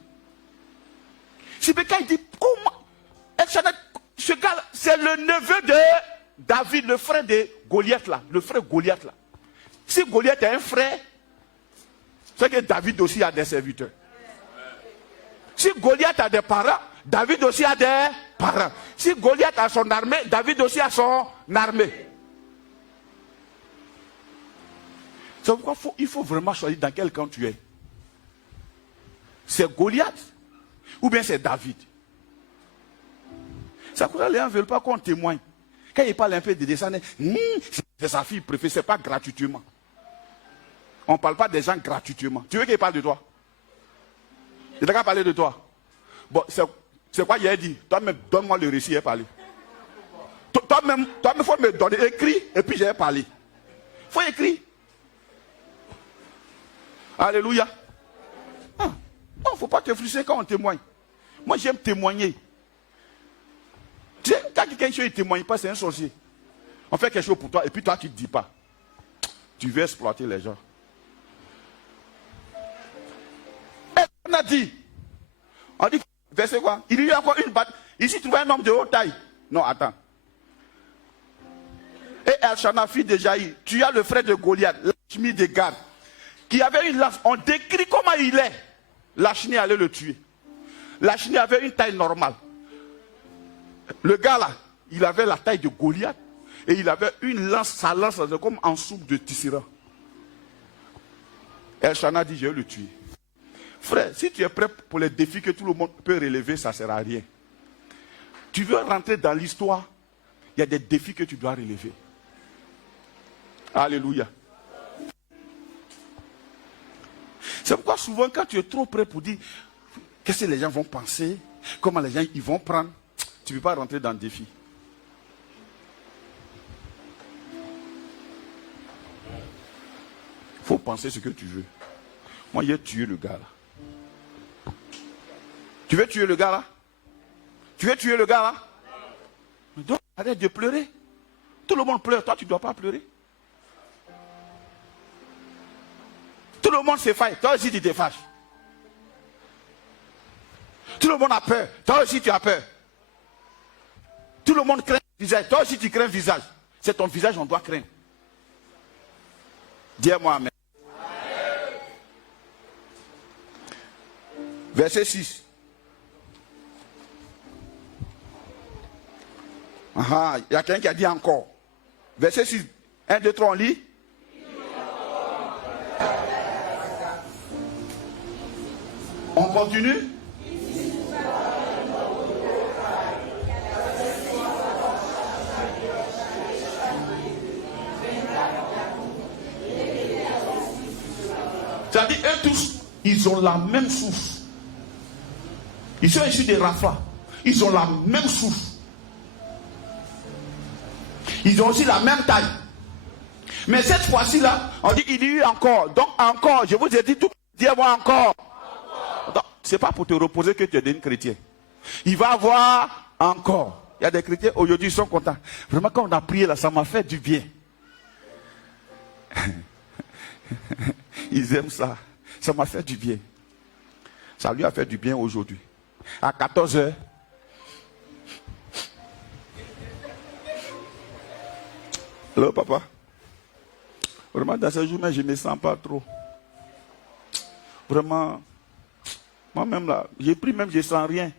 Si quelqu'un dit, comment ce gars, c'est le neveu de David, le frère de Goliath là, le frère Goliath là. Si Goliath est un frère, c'est que David aussi a des serviteurs. Si Goliath a des parents, David aussi a des parents. Si Goliath a son armée, David aussi a son armée. C'est pourquoi il faut vraiment choisir dans quel camp tu es. C'est Goliath ou bien c'est David. C'est pourquoi les gens ne veulent pas qu'on témoigne. Quand il parle un peu de descendre, c'est sa fille préférée, ce n'est pas gratuitement. On ne parle pas des gens gratuitement. Tu veux qu'il parle de toi? Il n'a qu'à parler de toi. Bon, c'est quoi il a dit? Toi-même, donne-moi le récit, il a parlé. Toi-même, il faut me donner écrit et puis j'ai parlé. Il faut écrire. Alléluia. Non, il ne faut pas te frustrer quand on témoigne. Moi, j'aime témoigner. Tu sais, quand quelqu'un ne témoigne pas, c'est un sorcier. On fait quelque chose pour toi et puis toi, tu ne te dis pas. Tu veux exploiter les gens. Et on a dit, verset quoi? Il y a encore une bataille. Ici, tu vois un homme de haute taille. Non, attends. Et El-Shana, fille de Jaïr, tu as le frère de Goliath, Lachmi de Gad, qui avait une lance. On décrit comment il est. Lachmi allait le tuer. Lachmi avait une taille normale. Le gars là, il avait la taille de Goliath et il avait une lance, sa lance comme en soupe de Tissera. El-Shana dit, je vais le tuer. Frère, si tu es prêt pour les défis que tout le monde peut relever, ça ne sert à rien. Tu veux rentrer dans l'histoire, il y a des défis que tu dois relever. Alléluia. C'est pourquoi souvent quand tu es trop prêt pour dire qu'est-ce que les gens vont penser, comment les gens ils vont prendre, tu ne peux pas rentrer dans le défi. Il faut penser ce que tu veux. Moi, j'ai tué le gars là. Tu veux tuer le gars là? Tu veux tuer le gars là? Donc, arrête de pleurer. Tout le monde pleure, toi tu ne dois pas pleurer. Tout le monde se fâche, toi aussi tu te fâches. Tout le monde a peur, toi aussi tu as peur. Tout le monde craint le visage, toi aussi tu crains le visage. C'est ton visage on doit craindre. Dis-moi amen. Verset 6. Il y a quelqu'un qui a dit encore. Verset 6. 1, 2, 3, on lit. On continue. C'est-à-dire, eux tous, ils ont la même souffle. Ils sont issus des Rapha. Ils ont la même souffle. Ils ont aussi la même taille. Mais cette fois-ci là, on dit il y a eu encore. Donc encore, je vous ai dit tout. Dis-moi encore. Ce n'est pas pour te reposer que tu es devenu chrétien. Il va y avoir encore. Il y a des chrétiens aujourd'hui, ils sont contents. Vraiment, quand on a prié là, ça m'a fait du bien. Ils aiment ça. Ça m'a fait du bien. Ça lui a fait du bien aujourd'hui. À 14h. Alors papa, vraiment dans ces journées, je ne me sens pas trop. Vraiment, moi-même là, j'ai pris même, je ne sens rien.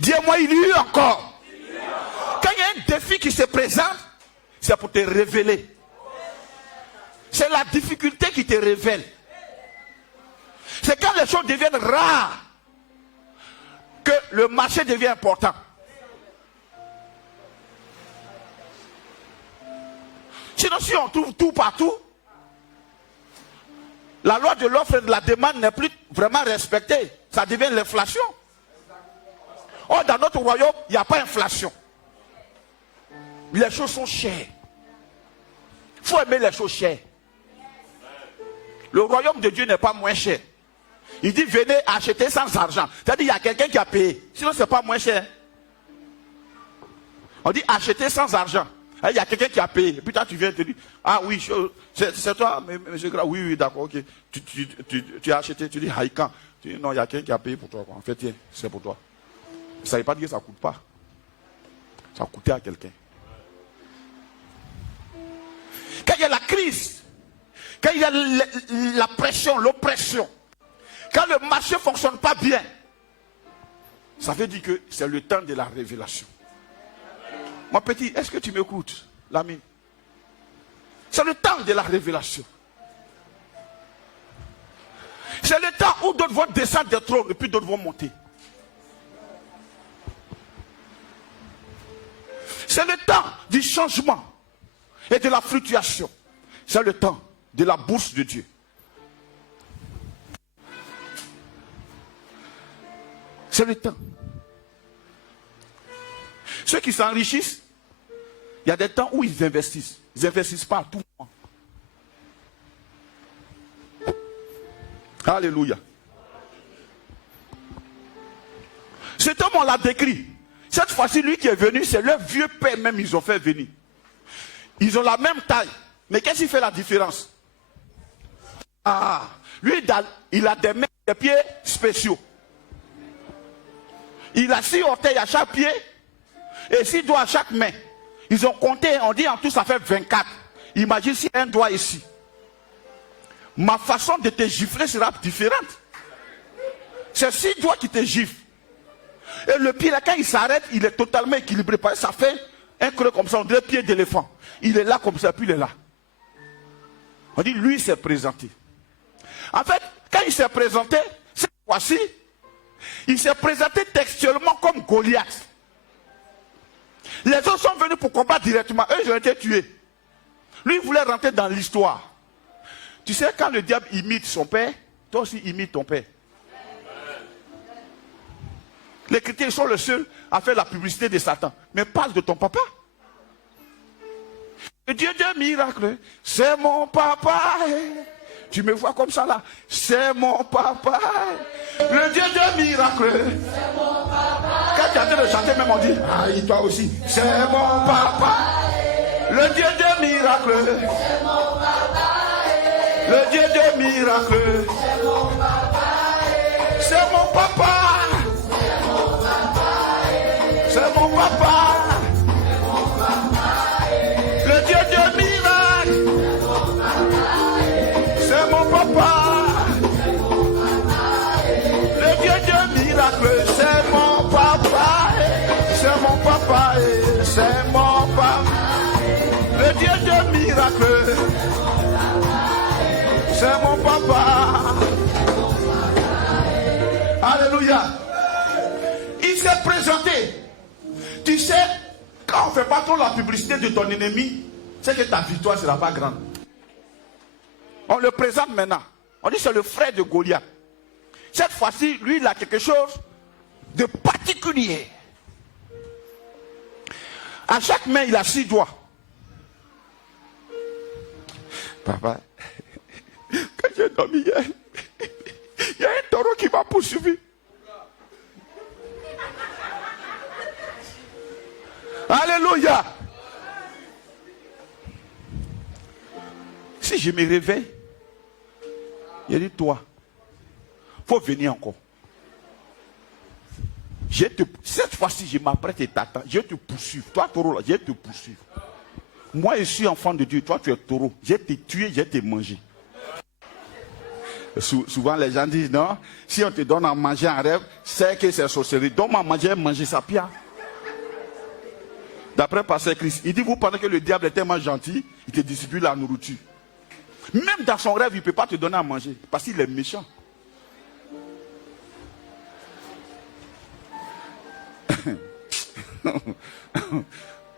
Dis-moi, il y a eu encore. Quand il y a un défi qui se présente, c'est pour te révéler. C'est la difficulté qui te révèle. C'est quand les choses deviennent rares que le marché devient important. Sinon, si on trouve tout partout, la loi de l'offre et de la demande n'est plus vraiment respectée. Ça devient l'inflation. Or, dans notre royaume, il n'y a pas inflation. Les choses sont chères. Il faut aimer les choses chères. Le royaume de Dieu n'est pas moins cher. Il dit, venez acheter sans argent. C'est-à-dire, il y a quelqu'un qui a payé. Sinon, ce n'est pas moins cher. On dit, acheter sans argent. Il y a quelqu'un qui a payé. Et puis toi, tu viens te dire, ah oui, c'est toi, monsieur Gra. Oui, oui, d'accord, ok. Tu as acheté, tu dis, Haïkan. Tu dis, non, il y a quelqu'un qui a payé pour toi. En fait, tiens, c'est pour toi. Ça ne veut pas dire que ça ne coûte pas. Ça a coûté à quelqu'un. Quand il y a la crise, quand il y a la pression, l'oppression, quand le marché ne fonctionne pas bien, ça veut dire que c'est le temps de la révélation. Mon petit, est-ce que tu m'écoutes, l'ami? C'est le temps de la révélation. C'est le temps où d'autres vont descendre des trônes et puis d'autres vont monter. C'est le temps du changement et de la fluctuation. C'est le temps de la bourse de Dieu. C'est le temps. Ceux qui s'enrichissent, il y a des temps où ils investissent. Ils n'investissent pas à tout moment. Alléluia. Cet homme, on l'a décrit. Cette fois-ci, lui qui est venu, c'est leur vieux père même, ils ont fait venir. Ils ont la même taille. Mais qu'est-ce qui fait la différence? Ah, lui, il a des mains, des pieds spéciaux. Il a 6 orteils à chaque pied et 6 doigts à chaque main. Ils ont compté, on dit en tout ça fait 24. Imagine si un doigt ici. Ma façon de te gifler sera différente. C'est 6 doigts qui te giflent. Et le pied là, quand il s'arrête, il est totalement équilibré. Ça fait un creux comme ça, on dirait pied d'éléphant. Il est là comme ça, puis il est là. On dit, lui s'est présenté. En fait, quand il s'est présenté, cette fois-ci, il s'est présenté textuellement comme Goliath. Les autres sont venus pour combattre directement. Eux, ils ont été tués. Lui, il voulait rentrer dans l'histoire. Tu sais, quand le diable imite son père, toi aussi imite ton père. Les chrétiens sont les seuls à faire la publicité de Satan. Mais parle de ton papa. Le Dieu de miracle, c'est mon papa. Tu me vois comme ça là. C'est mon papa. Le Dieu de miracle. C'est mon papa. Quand tu as de chanter, même on dit, ah, toi aussi. C'est mon papa. Le Dieu de miracle. C'est mon papa. Le Dieu de miracle. C'est mon papa. C'est mon papa. C'est mon papa. Le Dieu de miracle. C'est mon papa. Le Dieu de miracle. C'est mon papa. C'est mon papa. C'est mon papa. Le Dieu de miracle. C'est mon papa. Alléluia. Il s'est présenté. Tu sais, quand on ne fait pas trop la publicité de ton ennemi, c'est que ta victoire ne sera pas grande. On le présente maintenant. On dit que c'est le frère de Goliath. Cette fois-ci, lui, il a quelque chose de particulier. À chaque main, il a 6 doigts. Papa, quand j'ai dormi hier, il y a un taureau qui m'a poursuivi. Alléluia. Si je me réveille, il dit toi, il faut venir encore. Cette fois-ci, je m'apprête et t'attends. Je vais te poursuivre. Toi, taureau, là, je vais te poursuivre. Moi, je suis enfant de Dieu. Toi, tu es taureau. Je vais te tuer, je vais te manger. Souvent, les gens disent non. Si on te donne à manger en rêve, c'est que c'est sorcellerie. Donne-moi à manger ça pire. D'après Pasteur Christ, il dit, vous pensez que le diable est tellement gentil, il te distribue la nourriture. Même dans son rêve, il ne peut pas te donner à manger, parce qu'il est méchant.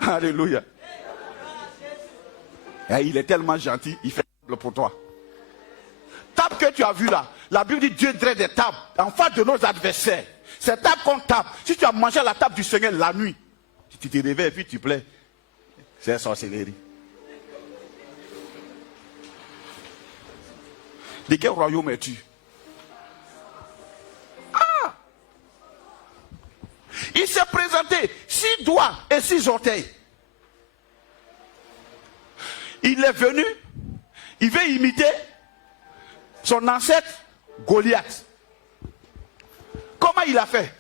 Alléluia. Et il est tellement gentil, il fait pour toi. table que tu as vue là, la Bible dit Dieu dresse des tables en face de nos adversaires. Ces tables qu'on tape, si tu as mangé à la table du Seigneur la nuit, tu te réveilles et puis tu plais. C'est la sorcellerie. De quel royaume es-tu? Ah! Il s'est présenté 6 doigts et 6 orteils. Il est venu, il veut imiter son ancêtre Goliath. Comment il a fait?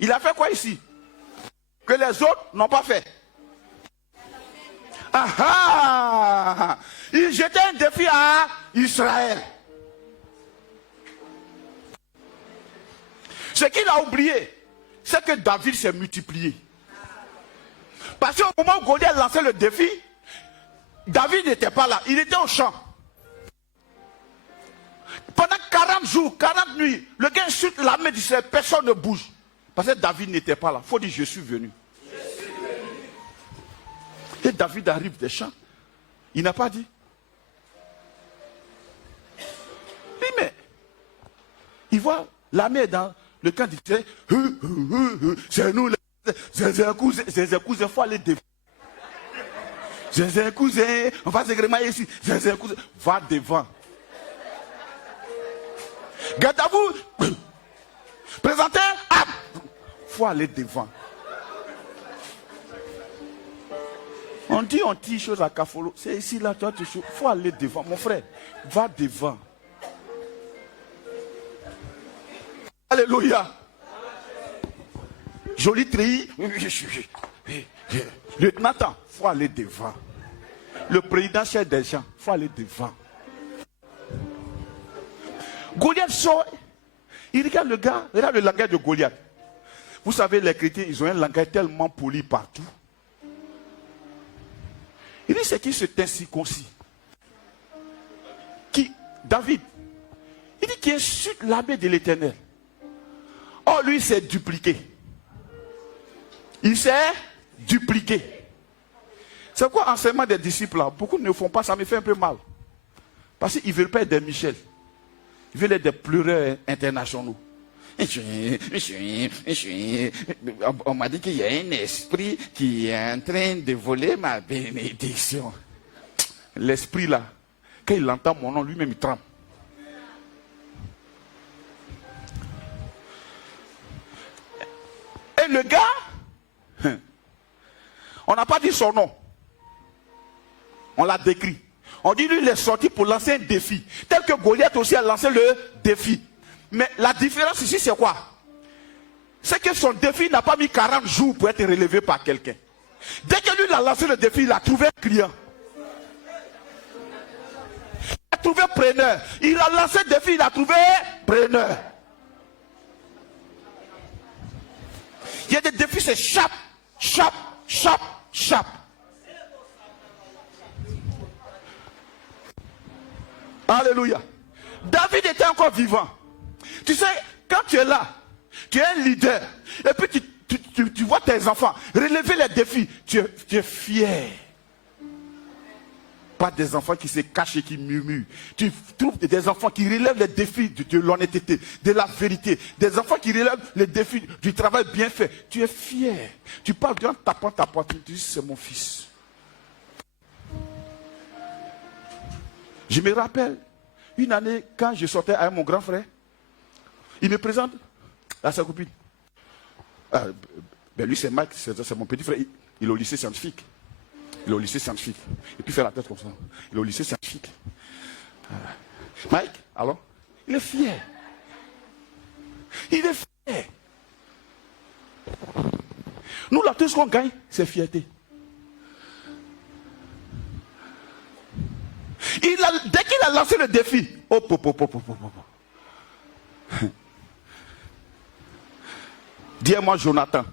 Il a fait quoi ici? Que les autres n'ont pas fait. Ah ah! Il jetait un défi à Israël. Ce qu'il a oublié, c'est que David s'est multiplié. Parce qu'au moment où Goliath lançait le défi, David n'était pas là, il était au champ. Pendant 40 jours, 40 nuits, le gars insulte l'armée d'Israël, personne ne bouge. Parce que David n'était pas là. Il faut dire, je suis venu. Et David arrive des champs. Il n'a pas dit. Oui, mais il voit l'armée dans le camp d'Israël. C'est nous, c'est un cousin, il faut aller devant. C'est un cousin, on va se grémailler ici. C'est un cousin, va devant. Gardez-vous, présentez, il faut aller devant. On dit on tire chose à Kafolo. C'est ici là, toi tu il faut aller devant. Mon frère, va devant. Alléluia. Joli treillis. Lieutenant, il faut aller devant. Le président chef des gens, il faut aller devant. Goliath sort. Il regarde le gars, regarde le langage de Goliath. Vous savez, les chrétiens, ils ont un langage tellement poli partout. Il dit c'est qui cet incirconcis? Qui? David. Il dit qu'il insulte l'armée de l'Éternel. Oh, lui, il s'est dupliqué. Il s'est dupliqué. C'est quoi l'enseignement des disciples là? Beaucoup ne font pas, ça me fait un peu mal. Parce qu'ils ne veulent pas être des Michel. Ils veulent être des pleureurs internationaux. On m'a dit qu'il y a un esprit qui est en train de voler ma bénédiction. L'esprit là, quand il entend mon nom, lui-même il tremble. Et le gars, on n'a pas dit son nom. On l'a décrit. On dit lui il est sorti pour lancer un défi. Tel que Goliath aussi a lancé le défi. Mais la différence ici c'est quoi? C'est que son défi n'a pas mis 40 jours pour être relevé par quelqu'un. Dès que lui il a lancé le défi, il a trouvé un client. Il a trouvé preneur. Il a lancé le défi, il a trouvé preneur. Il y a des défis, c'est chap, chap, chap, chap. Alléluia. David était encore vivant. Tu sais, quand tu es là, tu es un leader, et puis tu vois tes enfants relever les défis, tu es fier. Pas des enfants qui se cachent et qui murmurent. Tu trouves des enfants qui relèvent les défis de l'honnêteté, de la vérité. Des enfants qui relèvent les défis du travail bien fait. Tu es fier. Tu parles en tapant ta poitrine, tu dis c'est mon fils. Je me rappelle, une année, quand je sortais avec mon grand frère, il me présente à sa copine. Lui, c'est Mike, c'est mon petit frère. Il est au lycée scientifique. Il est au lycée scientifique. Et puis, il fait la tête comme ça. Il est au lycée scientifique. Mike, alors, il est fier. Il est fier. Nous, là, tout ce qu'on gagne, c'est fierté. Dès qu'il a lancé le défi, dis-moi Jonathan.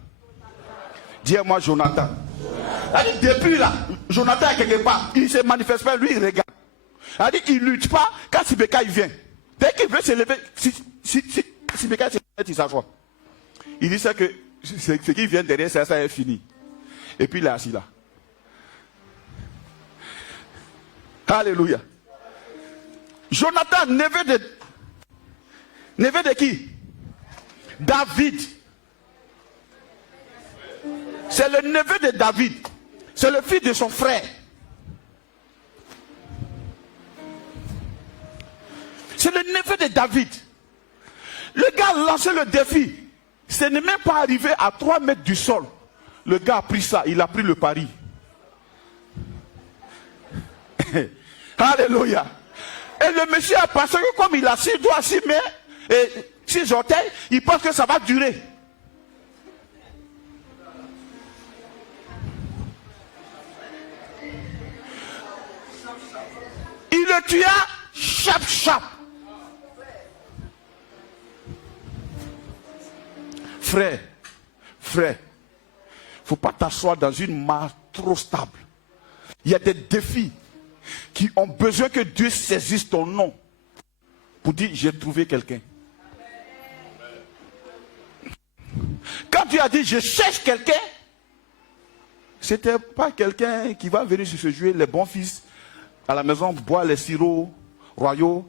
Dis-moi Jonathan. Depuis là, Jonathan est quelque part. Il ne se manifeste pas, lui il regarde. Il ne lutte pas quand Sibeka il vient. Dès qu'il veut se lever, si Sibeka se lève, il s'assoit. Il dit ça que ce qui vient derrière, ça est fini. Et puis il est assis là. Alléluia. Jonathan, neveu de qui? David. C'est le neveu de David. C'est le fils de son frère. C'est le neveu de David. Le gars a lancé le défi. Ce n'est même pas arrivé à 3 mètres du sol. Le gars a pris ça, il a pris le pari. Alléluia. Et le monsieur a pensé que comme il a 6 doigts, 6 mains et 6 orteils, il pense que ça va durer. Il le tua, chap. Frère, il ne faut pas t'asseoir dans une mare trop stable. Il y a des défis qui ont besoin que Dieu saisisse ton nom pour dire j'ai trouvé quelqu'un. Quand Dieu a dit je cherche quelqu'un, c'était pas quelqu'un qui va venir se jouer les bons fils à la maison, boire les sirops royaux.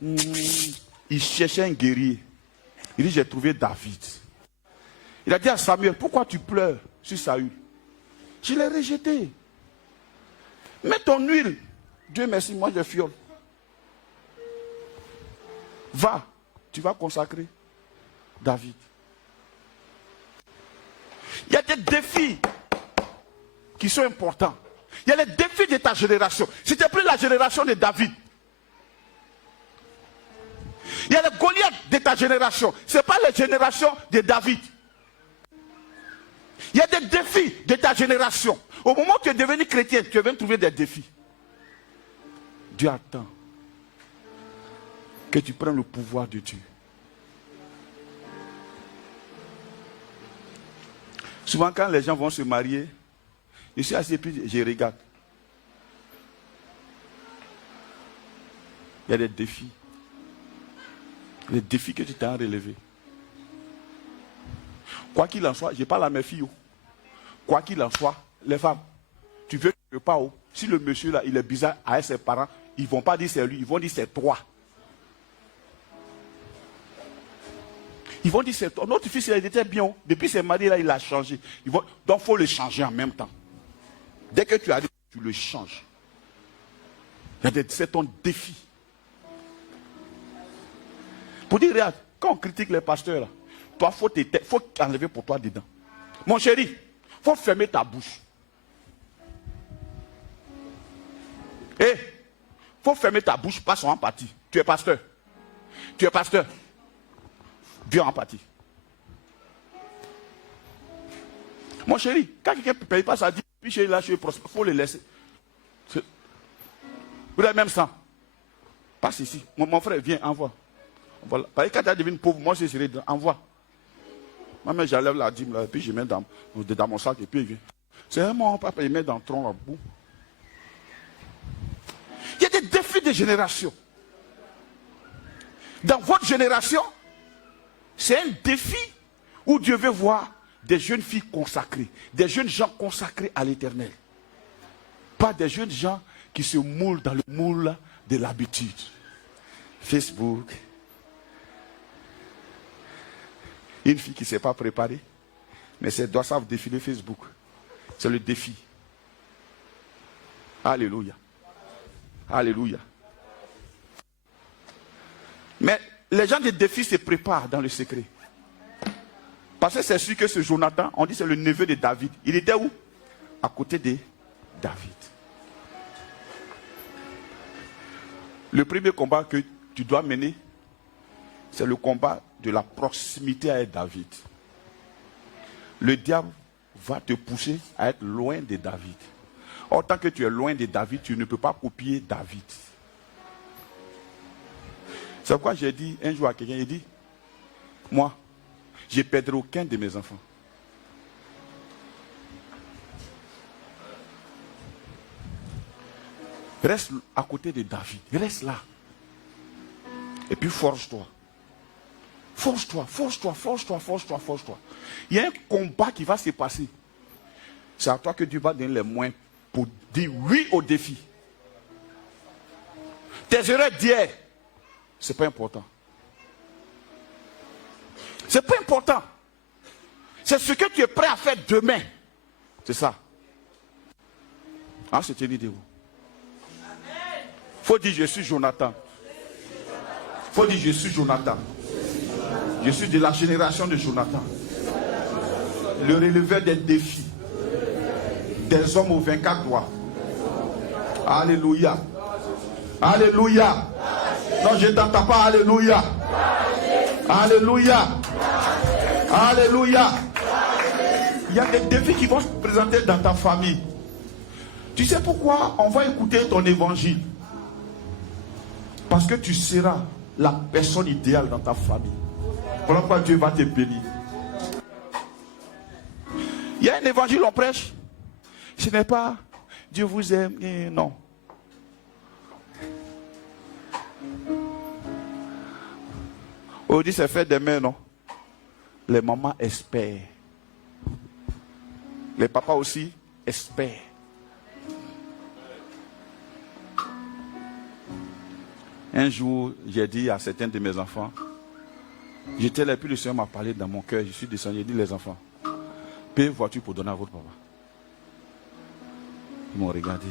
Il cherchait un guerrier. Il dit j'ai trouvé David. Il a dit à Samuel, pourquoi tu pleures sur Saül? Je l'ai rejeté. Mets ton huile. Dieu merci, moi je fiole. Va, tu vas consacrer David. Il y a des défis qui sont importants. Il y a les défis de ta génération. C'était plus la génération de David. Il y a le Goliath de ta génération. Ce n'est pas la génération de David. Il y a des défis de ta génération. Au moment où tu es devenu chrétien, tu viens trouver des défis. Dieu attend que tu prennes le pouvoir de Dieu. Souvent quand les gens vont se marier, je suis assis et puis je regarde. Il y a des défis. Les défis que tu t'as relevés. Quoi qu'il en soit, je parle à mes filles. Quoi qu'il en soit, les femmes, tu veux que pas. Si le monsieur là, il est bizarre avec ses parents, ils ne vont pas dire c'est lui, ils vont dire c'est toi. Ils vont dire c'est toi. Notre fils, il était bien. Depuis ses mariés là, il a changé. Donc il faut le changer en même temps. Dès que tu arrives, tu le changes. C'est ton défi. Pour dire, regarde, quand on critique les pasteurs, là, toi, il faut enlever pour toi dedans. Mon chéri, il faut fermer ta bouche. Il faut fermer ta bouche, passe en empathie. Tu es pasteur. Viens en empathie. Mon chéri, quand quelqu'un ne paye pas sa dîme, puis chéri, là, il faut le laisser. Vous avez même ça. Passe ici. Mon frère, viens, envoie. Voilà. Parce que quand tu deviens pauvre, moi je serai envoie. Moi, j'enlève la dîme là, et puis je mets dans mon sac, et puis il vient. C'est mon papa, il met dans le tronc là. Boum. Il y a des défis de génération. Dans votre génération, c'est un défi où Dieu veut voir des jeunes filles consacrées, des jeunes gens consacrés à l'Éternel. Pas des jeunes gens qui se moulent dans le moule de l'habitude. Facebook. Une fille qui ne s'est pas préparée, mais ses doigts savent défiler Facebook. C'est le défi. Alléluia. Alléluia. Mais les gens des défis se préparent dans le secret. Parce que c'est sûr que ce Jonathan, on dit c'est le neveu de David. Il était où? À côté de David. Le premier combat que tu dois mener, c'est le combat de la proximité avec David. Le diable va te pousser à être loin de David. Or, tant que tu es loin de David, tu ne peux pas copier David. C'est pourquoi j'ai dit un jour à quelqu'un, il dit, moi, je ne perdrai aucun de mes enfants. Reste à côté de David, reste là. Et puis forge-toi. Forge-toi. Il y a un combat qui va se passer. C'est à toi que Dieu va donner les moyens pour dire oui au défi. tes erreurs d'hier, ce n'est pas important. Ce n'est pas important. C'est ce que tu es prêt à faire demain. C'est ça. Ah, c'est une idée. Il faut dire, je suis Jonathan. Il faut dire, je suis Jonathan. Je suis de la génération de Jonathan. Le releveur des défis. Des hommes aux 24 doigts. Alléluia. Alléluia. Non, je ne t'entends pas. Alléluia. Alléluia. Alléluia. Il y a des défis qui vont se présenter dans ta famille. Tu sais pourquoi on va écouter ton évangile? Parce que tu seras la personne idéale dans ta famille. Voilà pourquoi Dieu va te bénir. Il y a un évangile on prêche. Ce n'est pas Dieu vous aime. Non. On dit c'est fait des mains, non? Les mamans espèrent. Les papas aussi espèrent. Un jour, j'ai dit à certains de mes enfants, j'étais là, puis le Seigneur m'a parlé dans mon cœur, je suis descendu, j'ai dit les enfants, payez une voiture pour donner à votre papa. Ils m'ont regardé,